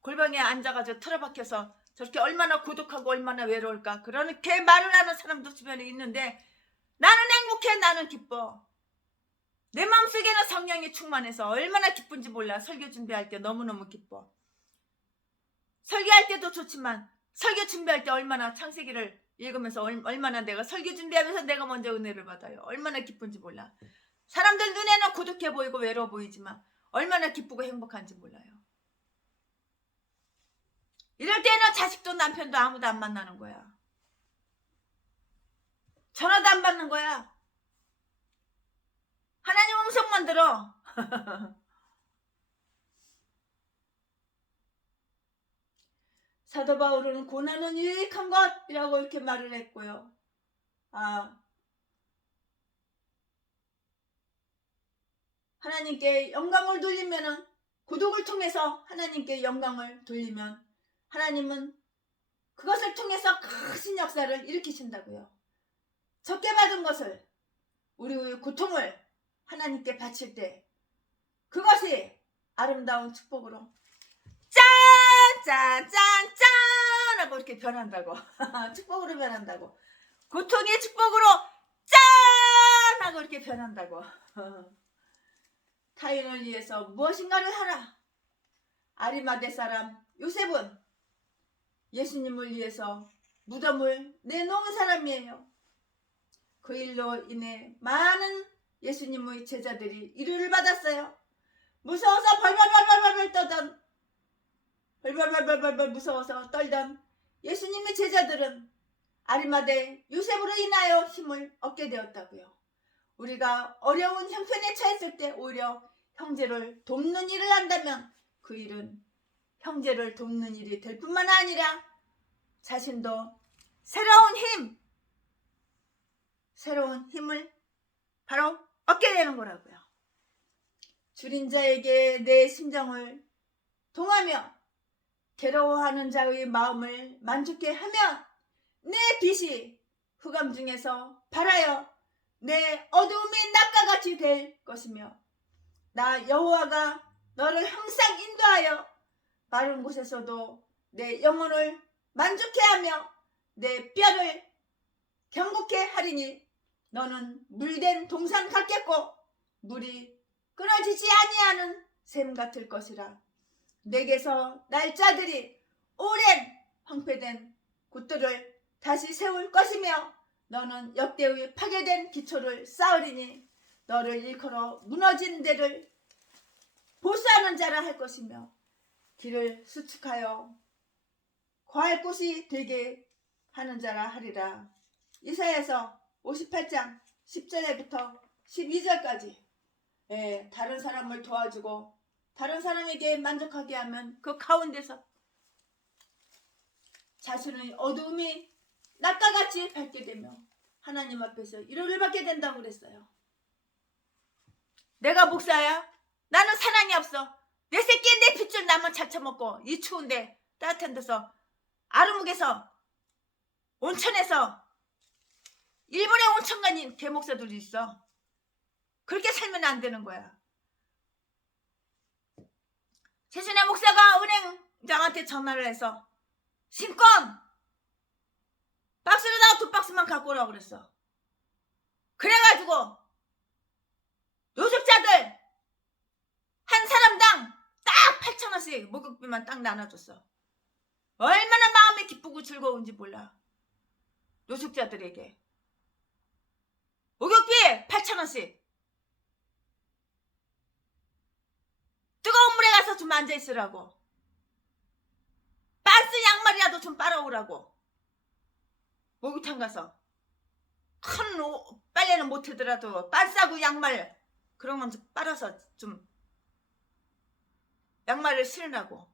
골방에 앉아가지고 틀어박혀서 저렇게 얼마나 고독하고 얼마나 외로울까 그렇게 말을 하는 사람도 주변에 있는데 나는 행복해. 나는 기뻐. 내 마음속에는 성령이 충만해서 얼마나 기쁜지 몰라. 설교 준비할 때 너무너무 기뻐. 설교할 때도 좋지만 설교 준비할 때 얼마나 창세기를 읽으면서 얼마나 내가 설교 준비하면서 내가 먼저 은혜를 받아요. 얼마나 기쁜지 몰라. 사람들 눈에는 고독해 보이고 외로워 보이지만 얼마나 기쁘고 행복한지 몰라요. 이럴 때는 자식도 남편도 아무도 안 만나는 거야. 전화도 안 받는 거야. 하나님 음성만 들어. 사도 바울은 고난은 유익한 것이라고 이렇게 말을 했고요. 하나님께 영광을 돌리면은 고독을 통해서 하나님께 영광을 돌리면 하나님은 그것을 통해서 크신 역사를 일으키신다고요. 적게 받은 것을 우리의 고통을 하나님께 바칠 때 그것이 아름다운 축복으로 짠짠짠짠 하고 이렇게 변한다고. 축복으로 변한다고. 고통의 축복으로 짠 하고 이렇게 변한다고. 타인을 위해서 무엇인가를 하라. 아리마대 사람 요셉은 예수님을 위해서 무덤을 내놓은 사람이에요. 그 일로 인해 많은 예수님의 제자들이 위로를 받았어요. 무서워서 벌벌벌벌벌 떠던 벌벌벌벌벌 무서워서 떨던 예수님의 제자들은 아리마대 요셉으로 인하여 힘을 얻게 되었다고요. 우리가 어려운 형편에 처했을 때 오히려 형제를 돕는 일을 한다면 그 일은 형제를 돕는 일이 될 뿐만 아니라 자신도 새로운 힘을 바로 얻게 되는 거라고요. 줄인 자에게 내 심정을 동하며 괴로워하는 자의 마음을 만족해 하면 내 빛이 흑암 중에서 발하여 내 어두움이 낮과 같이 될 것이며 나 여호와가 너를 항상 인도하여 마른 곳에서도 내 영혼을 만족해 하며 내 뼈를 경고케 하리니 너는 물된 동산 같겠고 물이 끊어지지 아니하는 샘 같을 것이라. 내게서 날짜들이 오랜 황폐된 곳들을 다시 세울 것이며 너는 역대의 파괴된 기초를 쌓으리니 너를 일컬어 무너진 데를 보수하는 자라 할 것이며 길을 수축하여 거할 곳이 되게 하는 자라 하리라. 이사야서 58장 10절부터 12절까지. 다른 사람을 도와주고 다른 사람에게 만족하게 하면 그 가운데서 자신의 어두움이 낮과 같이 밝게 되며 하나님 앞에서 위로를 받게 된다고 그랬어요. 내가 목사야? 나는 사랑이 없어. 내 새끼 내 핏줄 나만 잘 처먹고 이 추운데 따뜻한 데서 아르묵에서 온천에서 일본에 온천 가는 개목사들이 있어. 그렇게 살면 안 되는 거야. 최순애 목사가 은행장한테 전화를 해서 신권 박스로다가 2박스만 갖고 오라고 그랬어. 그래가지고 노숙자들 한 사람당 딱 8,000원씩 목욕비만 딱 나눠줬어. 얼마나 마음이 기쁘고 즐거운지 몰라. 노숙자들에게 목욕비 8,000원씩. 뜨거운 물에 가서 좀 앉아있으라고. 빤스 양말이라도 좀 빨아오라고. 목욕탕 가서 큰 빨래는 못하더라도 빤스하고 양말 그런 건 좀 빨아서 좀 양말을 신으라고.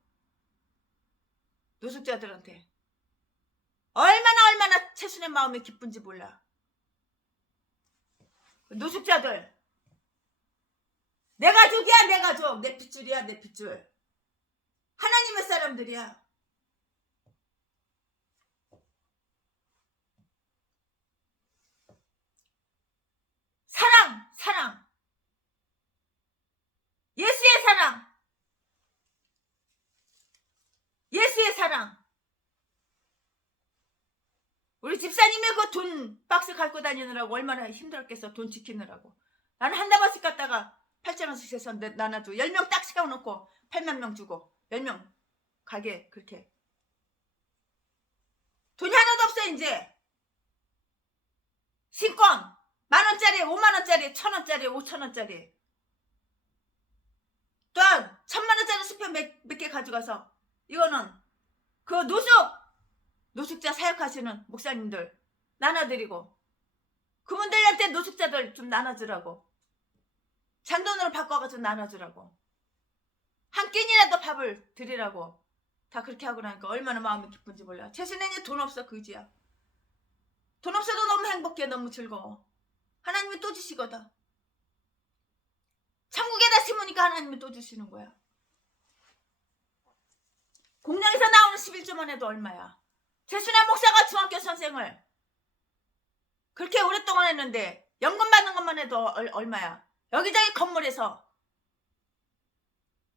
노숙자들한테 얼마나 최순의 마음이 기쁜지 몰라. 노숙자들 내 가족이야. 내 가족. 내 핏줄이야. 내 핏줄. 하나님의 사람들이야. 사랑. 예수의 사랑. 예수의 사랑. 우리 집사님이 그 돈 박스 갖고 다니느라고 얼마나 힘들었겠어. 돈 지키느라고. 나는 한 다발씩 갖다가 8,000원씩 해서 나눠줘. 10명 딱 세워놓고 8만 명 주고 10명 가게 그렇게. 돈이 하나도 없어 이제. 신권 10,000원짜리 50,000원짜리 1,000원짜리 5,000원짜리 또한 1,000만원짜리 수표 몇 개 가져가서 이거는 그 노숙자 사역하시는 목사님들 나눠드리고 그분들한테 노숙자들 좀 나눠주라고. 잔돈으로 바꿔가지고 나눠주라고. 한 끼니라도 밥을 드리라고. 다 그렇게 하고 나니까 얼마나 마음이 기쁜지 몰라. 최순애는 돈 없어 그지야. 돈 없어도 너무 행복해. 너무 즐거워. 하나님이 또 주시거든. 천국에다 심으니까 하나님이 또 주시는 거야. 공장에서 나오는 11조만 해도 얼마야. 최순애 목사가 중학교 선생을 그렇게 오랫동안 했는데 연금 받는 것만 해도 얼마야. 여기저기 건물에서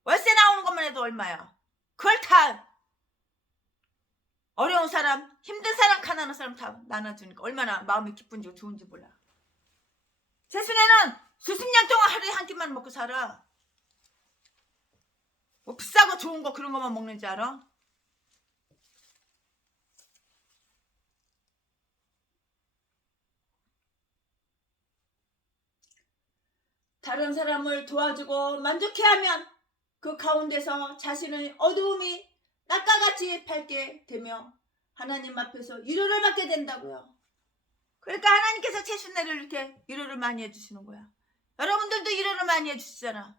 월세 나오는 것만 해도 얼마야. 그걸 다 어려운 사람, 힘든 사람, 가난한 사람 다 나눠주니까 얼마나 마음이 기쁜지 좋은지 몰라. 최순애는 수십 년 동안 하루에 한 끼만 먹고 살아. 뭐 비싸고 좋은 거 그런 것만 먹는지 알아? 다른 사람을 도와주고 만족해 하면 그 가운데서 자신의 어두움이 낮과 같이 밝게 되며 하나님 앞에서 위로를 받게 된다고요. 그러니까 하나님께서 최순애를 이렇게 위로를 많이 해주시는 거야. 여러분들도 위로를 많이 해주시잖아.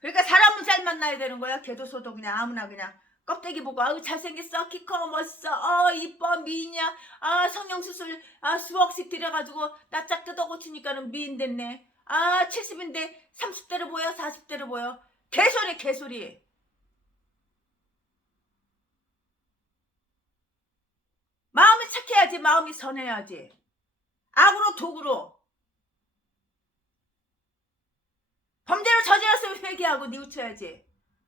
그러니까 사람을 잘 만나야 되는 거야. 걔도 소도 그냥 아무나 그냥 껍데기 보고 아우 잘생겼어, 키 커, 멋있어, 이뻐, 미인이야, 성형수술 수억씩 들여가지고 낯짝 뜯어 고치니까는 미인 됐네. 70인데 30대로 보여, 40대로 보여. 개소리. 마음이 착해야지. 마음이 선해야지. 악으로 독으로 범죄를 저질렀으면 회개하고 뉘우쳐야지.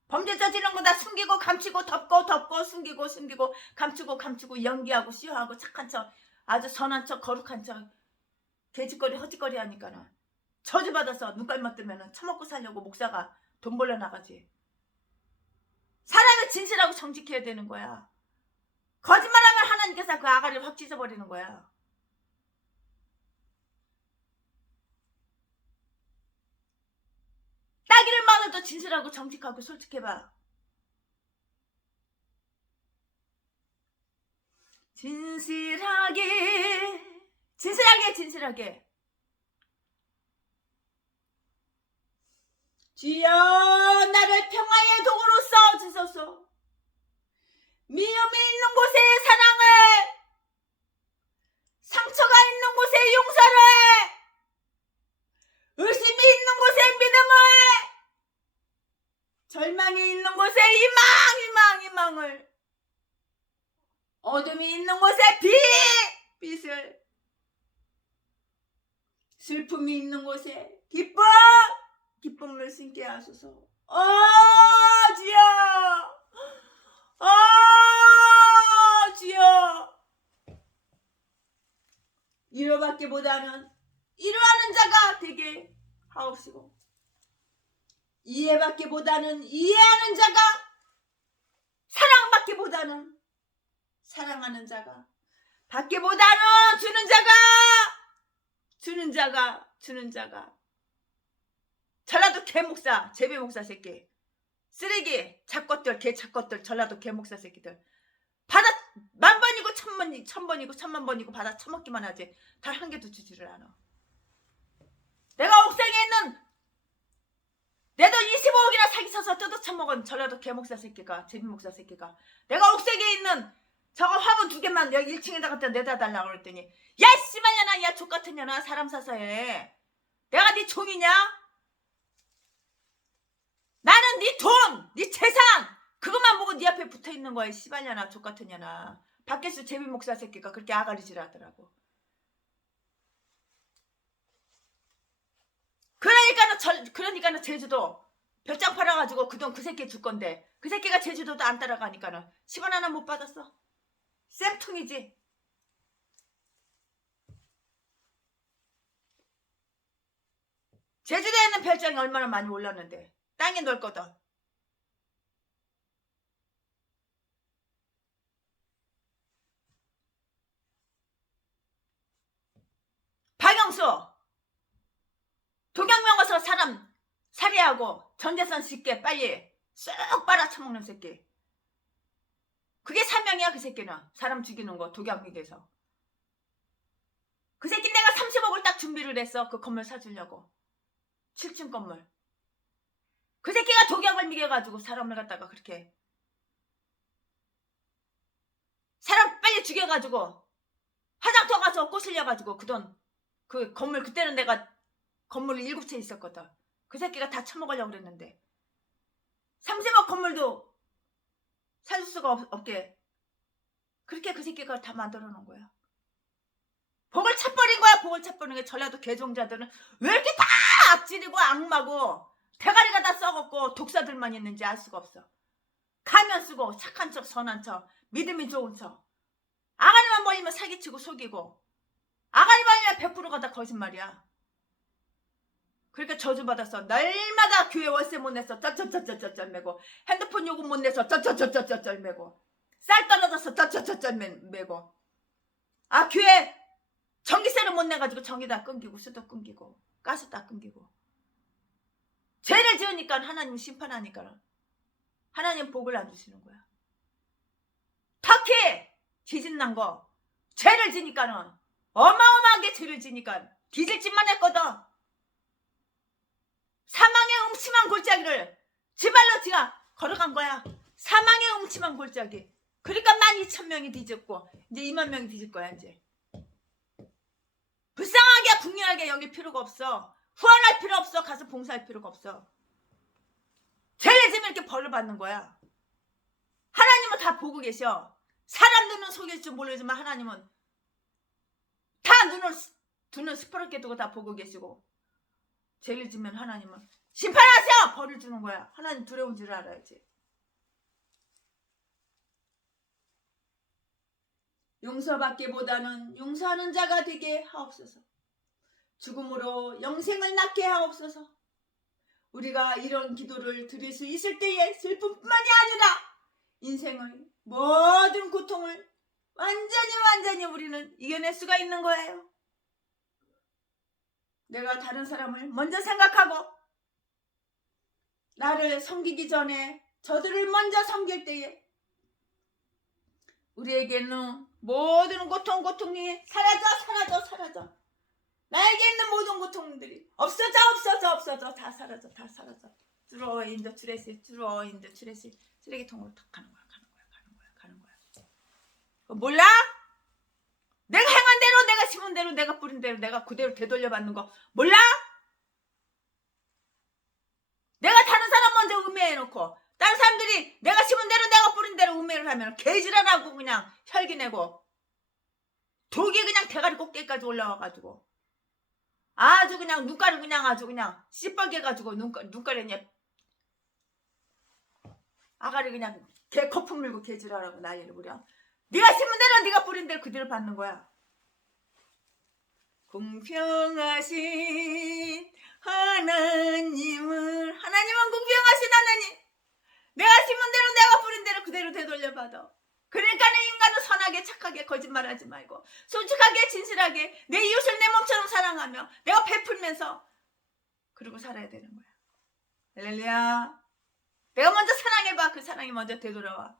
범죄 저지른 거 다 숨기고 감추고 덮고 숨기고 감추고 연기하고 씌워하고 착한 척 아주 선한 척 거룩한 척 개짓거리 허짓거리 하니까는 저주받아서 눈깔만 뜨면은 처먹고 살려고 목사가 돈 벌러 나가지. 사람이 진실하고 정직해야 되는 거야. 거짓말하면 하나님께서 그 아가리를 확 찢어버리는 거야. 따기를 많아도 진실하고 정직하고 솔직해봐. 진실하게 주여 나를 평화의 도구로 써주소서. 미움이 있는 곳에 사랑을, 상처가 있는 곳에 용서를, 의심이 있는 곳에 믿음을, 절망이 있는 곳에 희망을, 어둠이 있는 곳에 빛을, 슬픔이 있는 곳에 기쁨을 숨게 하소서. 주여 위로받기보다는 위로하는 자가 되게 하옵시고, 이해받기보다는 이해하는 자가, 사랑받기보다는 사랑하는 자가, 받기보다는 주는 자가. 전라도 개목사, 제비목사 새끼, 쓰레기, 작것들, 개 작것들, 전라도 개목사 새끼들. 받아 10,000번이고 1,000번이고 1,000,000번이고 받아 처먹기만 하지 단 한 개도 주지를 않아. 내가 옥상에 있는 내 돈 25억이나 사기쳐서 뜯어쳐먹은 전라도 개목사 새끼가, 제비목사 새끼가, 내가 옥상에 있는 저거 화분 2개만 여기 1층에다 갖다 내다 달라고 그랬더니, 야 씨발년아, 야 족같은 년아, 사람 사서 해. 내가 네 종이냐? 나는 네 돈, 네 재산 그것만 보고 네 앞에 붙어있는 거야. 씨발년아, 족같은 년아. 밖에서 제비목사 새끼가 그렇게 아가리질 하더라고. 그러니까는 제주도 별장 팔아가지고 그 돈 그 새끼 줄 건데, 그 새끼가 제주도도 안 따라가니까는 10원 하나 못 받았어. 쌤통이지. 제주도에 있는 별장이 얼마나 많이 올랐는데 땅이 넓거든. 박영수 독약명 와서 사람 살해하고 전재산 쉽게 빨리 쏙 빨아쳐먹는 새끼. 그게 사명이야. 그 새끼는 사람 죽이는 거 독약 미개서. 그 새끼 내가 30억을 딱 준비를 했어. 그 건물 사주려고. 7층 건물. 그 새끼가 독약을 미개가지고 사람을 갖다가 그렇게 사람 빨리 죽여가지고 화장터 가서 꼬실려가지고 그 돈, 그 건물, 그때는 내가 건물이 7채 있었거든. 그 새끼가 다 처먹으려고 그랬는데 30억 건물도 사줄 수가 없게 그렇게 그 새끼가 다 만들어 놓은 거야. 복을 차버린 거야. 복을 차버린 게. 전라도 개종자들은 왜 이렇게 다 악질이고 악마고 대가리가 다 썩었고 독사들만 있는지 알 수가 없어. 가면 쓰고 착한 척 선한 척 믿음이 좋은 척, 아가리만 벌리면 사기치고 속이고, 아가리 벌리면 100%가 다 거짓말이야. 그러니까 저주받아서 날마다 교회 월세 못 내서 쩌쩌쩌쩌쩌 매고, 핸드폰 요금 못 내서 쩌쩌쩌쩌쩌 매고, 쌀 떨어져서 쩌쩌쩌쩌 매고, 아 교회 전기세를 못 내가지고 전기 다 끊기고 수도 끊기고 가스 다 끊기고. 죄를 지으니까 하나님 심판하니까 하나님 복을 안 주시는 거야. 터키 지진난 거 죄를 지니까는 어마어마하게 죄를 지니까 뒤질 짓만 했거든. 사망의 음침한 골짜기를 지발로 지가 걸어간 거야. 사망의 음침한 골짜기. 그러니까 12,000명이 뒤졌고 이제 20,000명이 뒤질 거야. 이제 불쌍하게 궁리하게 여길 필요가 없어. 후원할 필요 없어. 가서 봉사할 필요가 없어. 죄를 지면 이렇게 벌을 받는 거야. 하나님은 다 보고 계셔. 사람 눈은 속일 줄 모르지만 하나님은 다 눈을 스퍼렇게 두고 다 보고 계시고, 죄를 지면 하나님은 심판하세요! 벌을 주는 거야. 하나님 두려운 줄 알아야지. 용서받기보다는 용서하는 자가 되게 하옵소서. 죽음으로 영생을 낳게 하옵소서. 우리가 이런 기도를 드릴 수 있을 때에 슬픔뿐만이 아니라 인생의 모든 고통을 완전히 우리는 이겨낼 수가 있는 거예요. 내가 다른 사람을 먼저 생각하고 나를 섬기기 전에 저들을 먼저 섬길 때에 우리에게는 모든 고통이 사라져. 나에게 있는 모든 고통들이 없어져. 다 사라져. throw in the trash. 쓰레기통으로 탁 가는 거야. 몰라? 내가 행한 대로, 내가 심은 대로, 내가 뿌린 대로, 내가 그대로 되돌려 받는 거 몰라? 내가 다른 사람 먼저 음해해놓고 다른 사람들이 내가 심은 대로 내가 뿌린 대로 음해를 하면 개지랄하고 그냥 혈기 내고 독이 그냥 대가리 꼭대기까지 올라와가지고 아주 그냥 눈가를 그냥 아주 그냥 씨뻘게 가지고 눈가를 그냥 아가리 그냥 개 거품 물고 개지랄하고 난리를 부려. 네가 심은 대로 네가 뿌린 대로 그대로 받는 거야. 공평하신 하나님은 공평하신 하나님. 내가 심은 대로 내가 뿌린 대로 그대로 되돌려 받아. 그러니까 인간은 선하게 착하게 거짓말하지 말고 솔직하게 진실하게 내 이웃을 내 몸처럼 사랑하며 내가 베풀면서 그러고 살아야 되는 거야. 할렐루야. 내가 먼저 사랑해봐. 그 사랑이 먼저 되돌아와.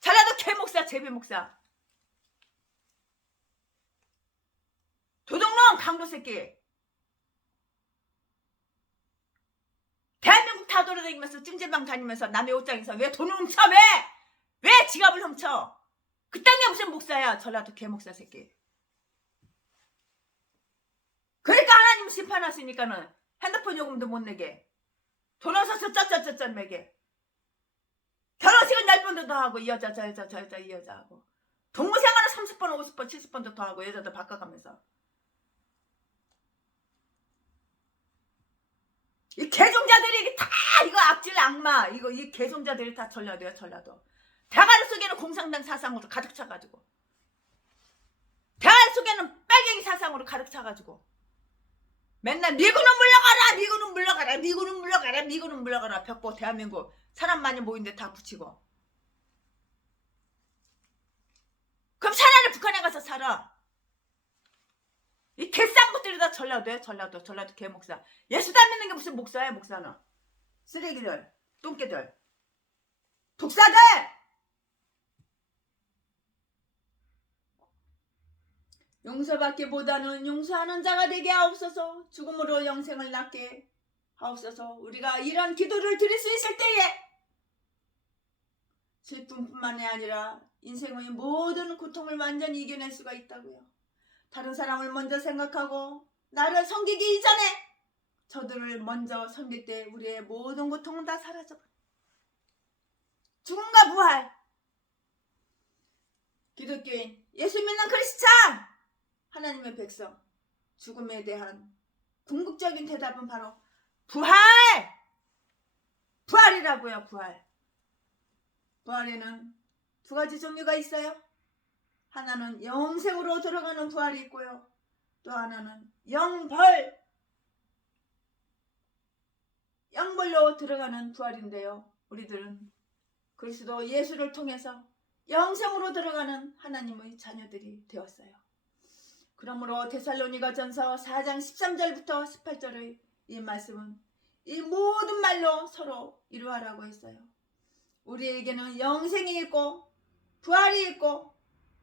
전라도 개목사 제비목사 도둑놈 강도새끼 대한민국 다 돌아다니면서 찜질방 다니면서 남의 옷장에서 왜 돈을 훔쳐? 왜 지갑을 훔쳐? 그딴 게 무슨 목사야. 전라도 개목사 새끼. 그러니까 하나님 심판하시니까는 핸드폰 요금도 못 내게 돈 없어서 쩌쩌쩌쩌 매게 결혼식은 10번도 더 하고 이 여자 저 여자 이 여자 하고 동무생활은 30번 50번 70번도 더 하고 여자도 바꿔가면서 이 개종자들이 다 이거 악질 악마 이 개종자들이 다 전라도야. 전라도 대가리 속에는 공산당 사상으로 가득 차가지고 대가리 속에는 빨갱이 사상으로 가득 차가지고 맨날 미군은 물러가라 벽보 대한민국 사람 많이 모인데 다 붙이고 그럼 차라리 북한에 가서 살아. 이 개쌍것들이 다 전라도야. 전라도 개목사. 예수 안 믿는 게 무슨 목사야. 목사는 쓰레기들 똥개들 독사들. 용서받기보다는 용서하는 자가 되게 하옵소서. 죽음으로 영생을 낳게 하옵소서. 우리가 이런 기도를 드릴 수 있을 때에 슬픔뿐만이 아니라 인생의 모든 고통을 완전히 이겨낼 수가 있다고요. 다른 사람을 먼저 생각하고 나를 섬기기 이전에 저들을 먼저 섬길 때 우리의 모든 고통은 다 사라져버려. 죽음과 부활. 기독교인, 예수 믿는 크리스찬, 하나님의 백성, 죽음에 대한 궁극적인 대답은 바로 부활이라고요. 부활에는 두 가지 종류가 있어요. 하나는 영생으로 들어가는 부활이 있고요. 또 하나는 영벌로 들어가는 부활인데요. 우리들은 그리스도 예수를 통해서 영생으로 들어가는 하나님의 자녀들이 되었어요. 그러므로 데살로니가전서 4장 13절부터 18절의 이 말씀은 이 모든 말로 서로 이루하라고 했어요. 우리에게는 영생이 있고 부활이 있고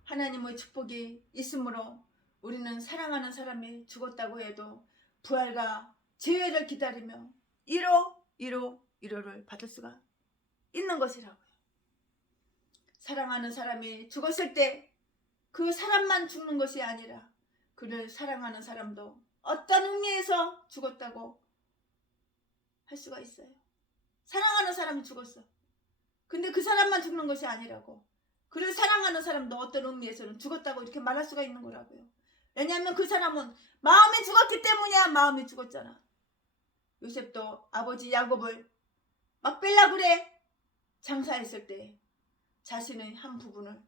하나님의 축복이 있으므로 우리는 사랑하는 사람이 죽었다고 해도 부활과 재회를 기다리며 1호를 받을 수가 있는 것이라고요. 사랑하는 사람이 죽었을 때 그 사람만 죽는 것이 아니라 그를 사랑하는 사람도 어떤 의미에서 죽었다고 할 수가 있어요. 사랑하는 사람이 죽었어. 근데 그 사람만 죽는 것이 아니라고 그를 사랑하는 사람도 어떤 의미에서는 죽었다고 이렇게 말할 수가 있는 거라고요. 왜냐하면 그 사람은 마음이 죽었기 때문이야. 마음이 죽었잖아. 요셉도 아버지 야곱을 막 뺄라 그래. 장사했을 때 자신의 한 부분을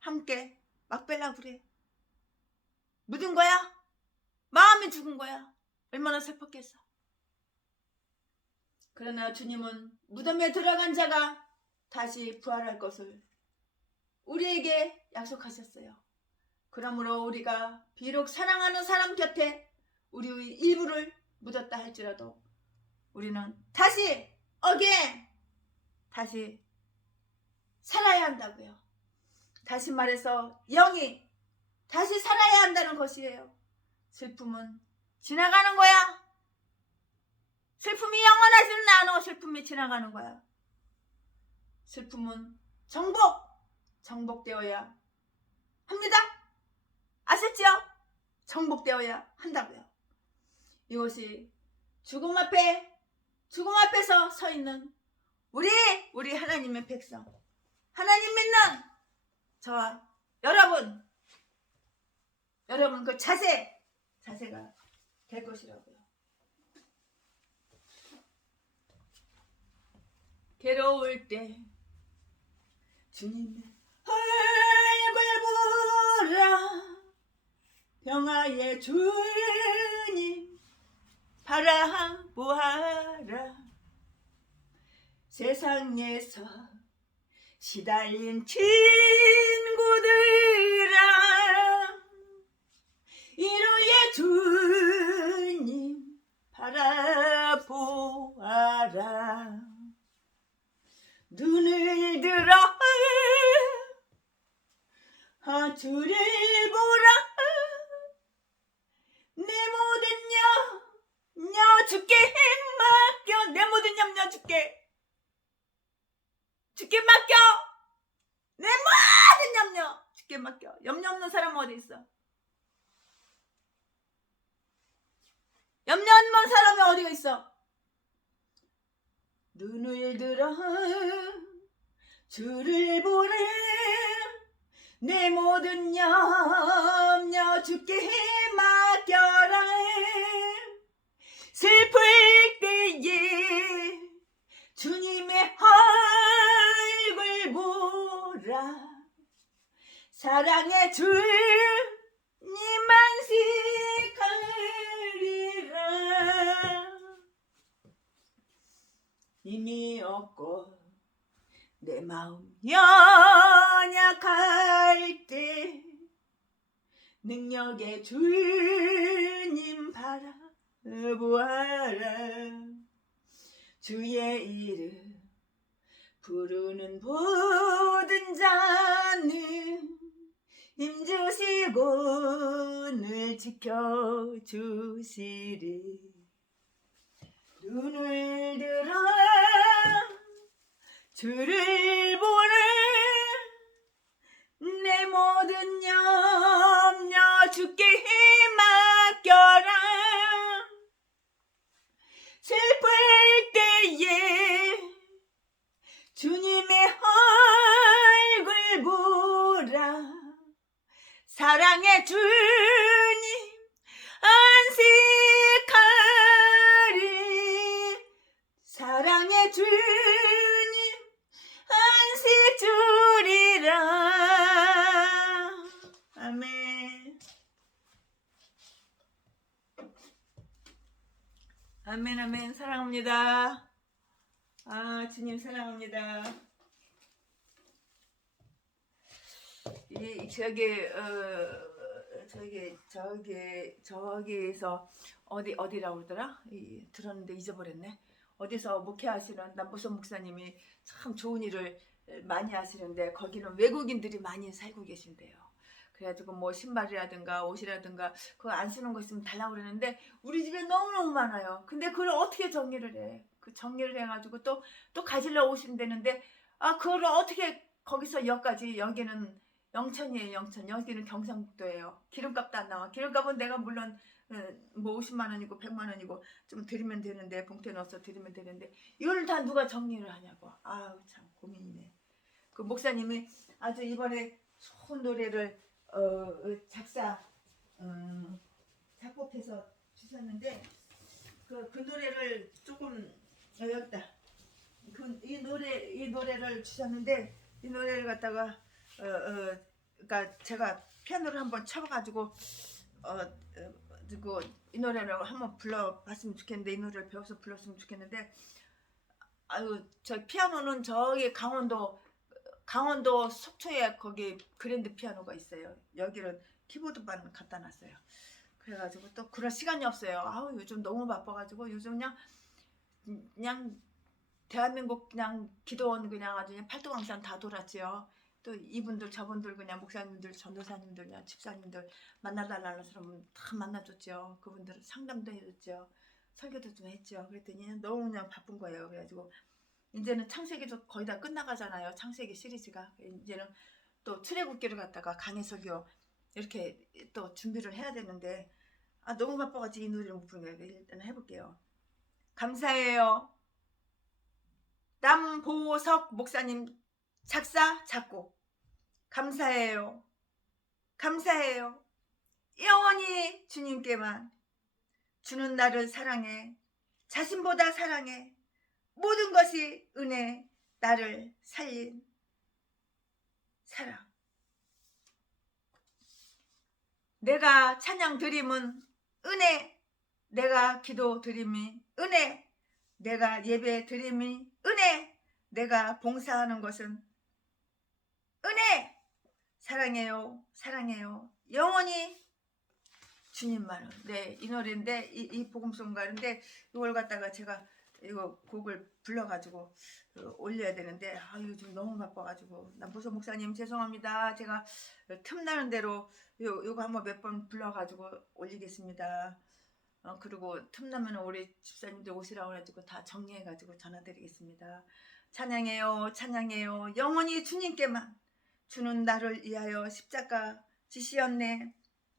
함께 막 뺄라 그래. 묻은 거야. 마음이 죽은 거야. 얼마나 슬펐겠어. 그러나 주님은 무덤에 들어간 자가 다시 부활할 것을 우리에게 약속하셨어요. 그러므로 우리가 비록 사랑하는 사람 곁에 우리의 일부를 묻었다 할지라도 우리는 다시 다시 살아야 한다고요. 다시 말해서 영이 다시 살아야 한다는 것이에요. 슬픔은 지나가는 거야. 슬픔이 영원하지는 않아. 슬픔이 지나가는 거야. 슬픔은 정복되어야 합니다. 아셨죠? 정복되어야 한다고요. 이것이 죽음 앞에서 서 있는 우리 하나님의 백성, 하나님 믿는 저와 여러분 그 자세가 될 것이라고요. 괴로울 때 주님의 얼굴 보라. 평화의 주님 바라보아라. 세상에서 시달린 친구들아, 이루의 주님 바라보아라. 눈을 들어 주를 보라. 내 모든 염려 주께 맡겨. 내 모든 염려 주께 맡겨. 내 모든 염려 주께 맡겨. 염려 없는 사람은 어디 있어? 염려 없는 사람이 어디가 있어? 눈을 들어 주를 보라. 내 모든 염려 주께 맡겨라. 슬플 때에 주님의 얼굴 보라. 사랑의 주님 안식하리라. 힘이 없고 내 마음 연약할 때 능력의 주님 바라보아라. 주의 이름 부르는 모든 자는 힘주시고 늘 지켜주시리. 눈을 들어 주를 보라. 내 모든 염려 주께 맡겨라. 슬플 때에 주님의 얼굴 보라. 사랑의 주님 안식하리. 사랑의 주님 안식 주리라. 아멘. 아멘 아멘. 사랑합니다. 주님 사랑합니다. 저기에서 어디라고 그러더라? 들었는데 잊어버렸네. 어디서 목회하시는 남보선 목사님이 참 좋은 일을 많이 하시는데 거기는 외국인들이 많이 살고 계신대요. 그래가지고 뭐 신발이라든가 옷이라든가 그거 안 쓰는 거 있으면 달라고 그러는데 우리 집에 너무너무 많아요. 근데 그걸 어떻게 정리를 해? 그 정리를 해가지고 또 가지러 오신다는데 그걸 어떻게 거기서 여기까지. 여기는 영천이에요. 영천. 여기는 경상북도예요. 기름값도 안 나와. 기름값은 내가 물론 뭐 50만 원이고 100만 원이고 좀 드리면 되는데, 봉투에 넣어서 드리면 되는데 이걸 다 누가 정리를 하냐고. 참 고민이네. 그 목사님이 아주 이번에 좋은 노래를 작곡해서 주셨는데 그 노래를 조금 여기다 이 노래를 주셨는데 이 노래를 갖다가 그러니까 제가 피아노를 한번 쳐가지고 그리고 이 노래를 한번 불러봤으면 좋겠는데 이 노래를 배워서 불렀으면 좋겠는데 아유 저 피아노는 저기 강원도 속초에 거기 그랜드 피아노가 있어요. 여기는 키보드만 갖다 놨어요. 그래가지고 또 그럴 시간이 없어요. 아우 요즘 너무 바빠가지고 요즘 그냥 대한민국 그냥 기도원 그냥 아주 그냥 팔도강산 다 돌았지요. 또 이분들 저분들 그냥 목사님들 전도사님들 그냥 집사님들 만나달라는 사람은 다 만나줬죠. 그분들 상담도 해줬죠. 설교도 좀 했죠. 그랬더니 너무 그냥 바쁜 거예요. 그래가지고 이제는 창세기도 거의 다 끝나가잖아요. 창세기 시리즈가 이제는 또 출애굽기를 갖다가 강해설교 이렇게 또 준비를 해야 되는데 너무 바빠가지고 이 노래를 못 부르는 거예요. 일단 해볼게요. 감사해요. 남보석 목사님 작사 작곡 감사해요. 감사해요. 영원히 주님께만 주는 나를 사랑해. 자신보다 사랑해. 모든 것이 은혜. 나를 살린 사랑. 내가 찬양 드림은 은혜. 내가 기도 드림이 은혜. 내가 예배 드림이 은혜. 내가 봉사하는 것은 은혜. 사랑해요. 사랑해요. 영원히 주님만은. 네, 이 노래인데 이 복음송가인데 이걸 갖다가 제가 이거 곡을 불러가지고 올려야 되는데 요즘 너무 바빠가지고 남보석 목사님 죄송합니다. 제가 틈나는 대로 요거 한번 몇 번 불러가지고 올리겠습니다. 그리고 틈나면 우리 집사님들 오시라고 해가지고 다 정리해가지고 전화드리겠습니다. 찬양해요. 찬양해요. 영원히 주님께만 주는 나를 위하여 십자가 지시었네.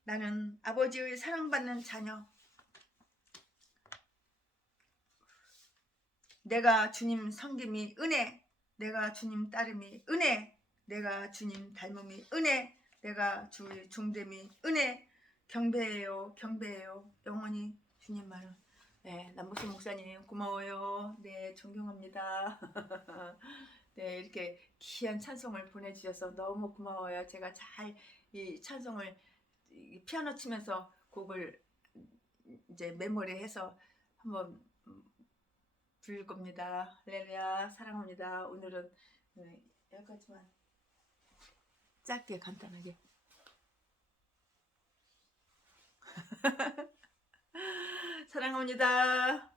나는 아버지의 사랑받는 자녀. 내가 주님 섬김이 은혜. 내가 주님 따름이 은혜. 내가 주님 닮음이 은혜. 내가 주의 중됨이 은혜. 경배해요. 경배해요. 영원히 주님만은. 네, 남보석 목사님 고마워요. 네, 존경합니다. 네, 이렇게 귀한 찬송을 보내주셔서 너무 고마워요. 제가 잘 이 찬송을 피아노 치면서 곡을 이제 메모리해서 한번 부를 겁니다. 할렐루야 사랑합니다. 오늘은 여기까지만 짧게 간단하게 사랑합니다.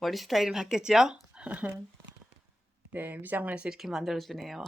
머리 스타일이 바뀌었죠? 네, 미장원에서 이렇게 만들어주네요.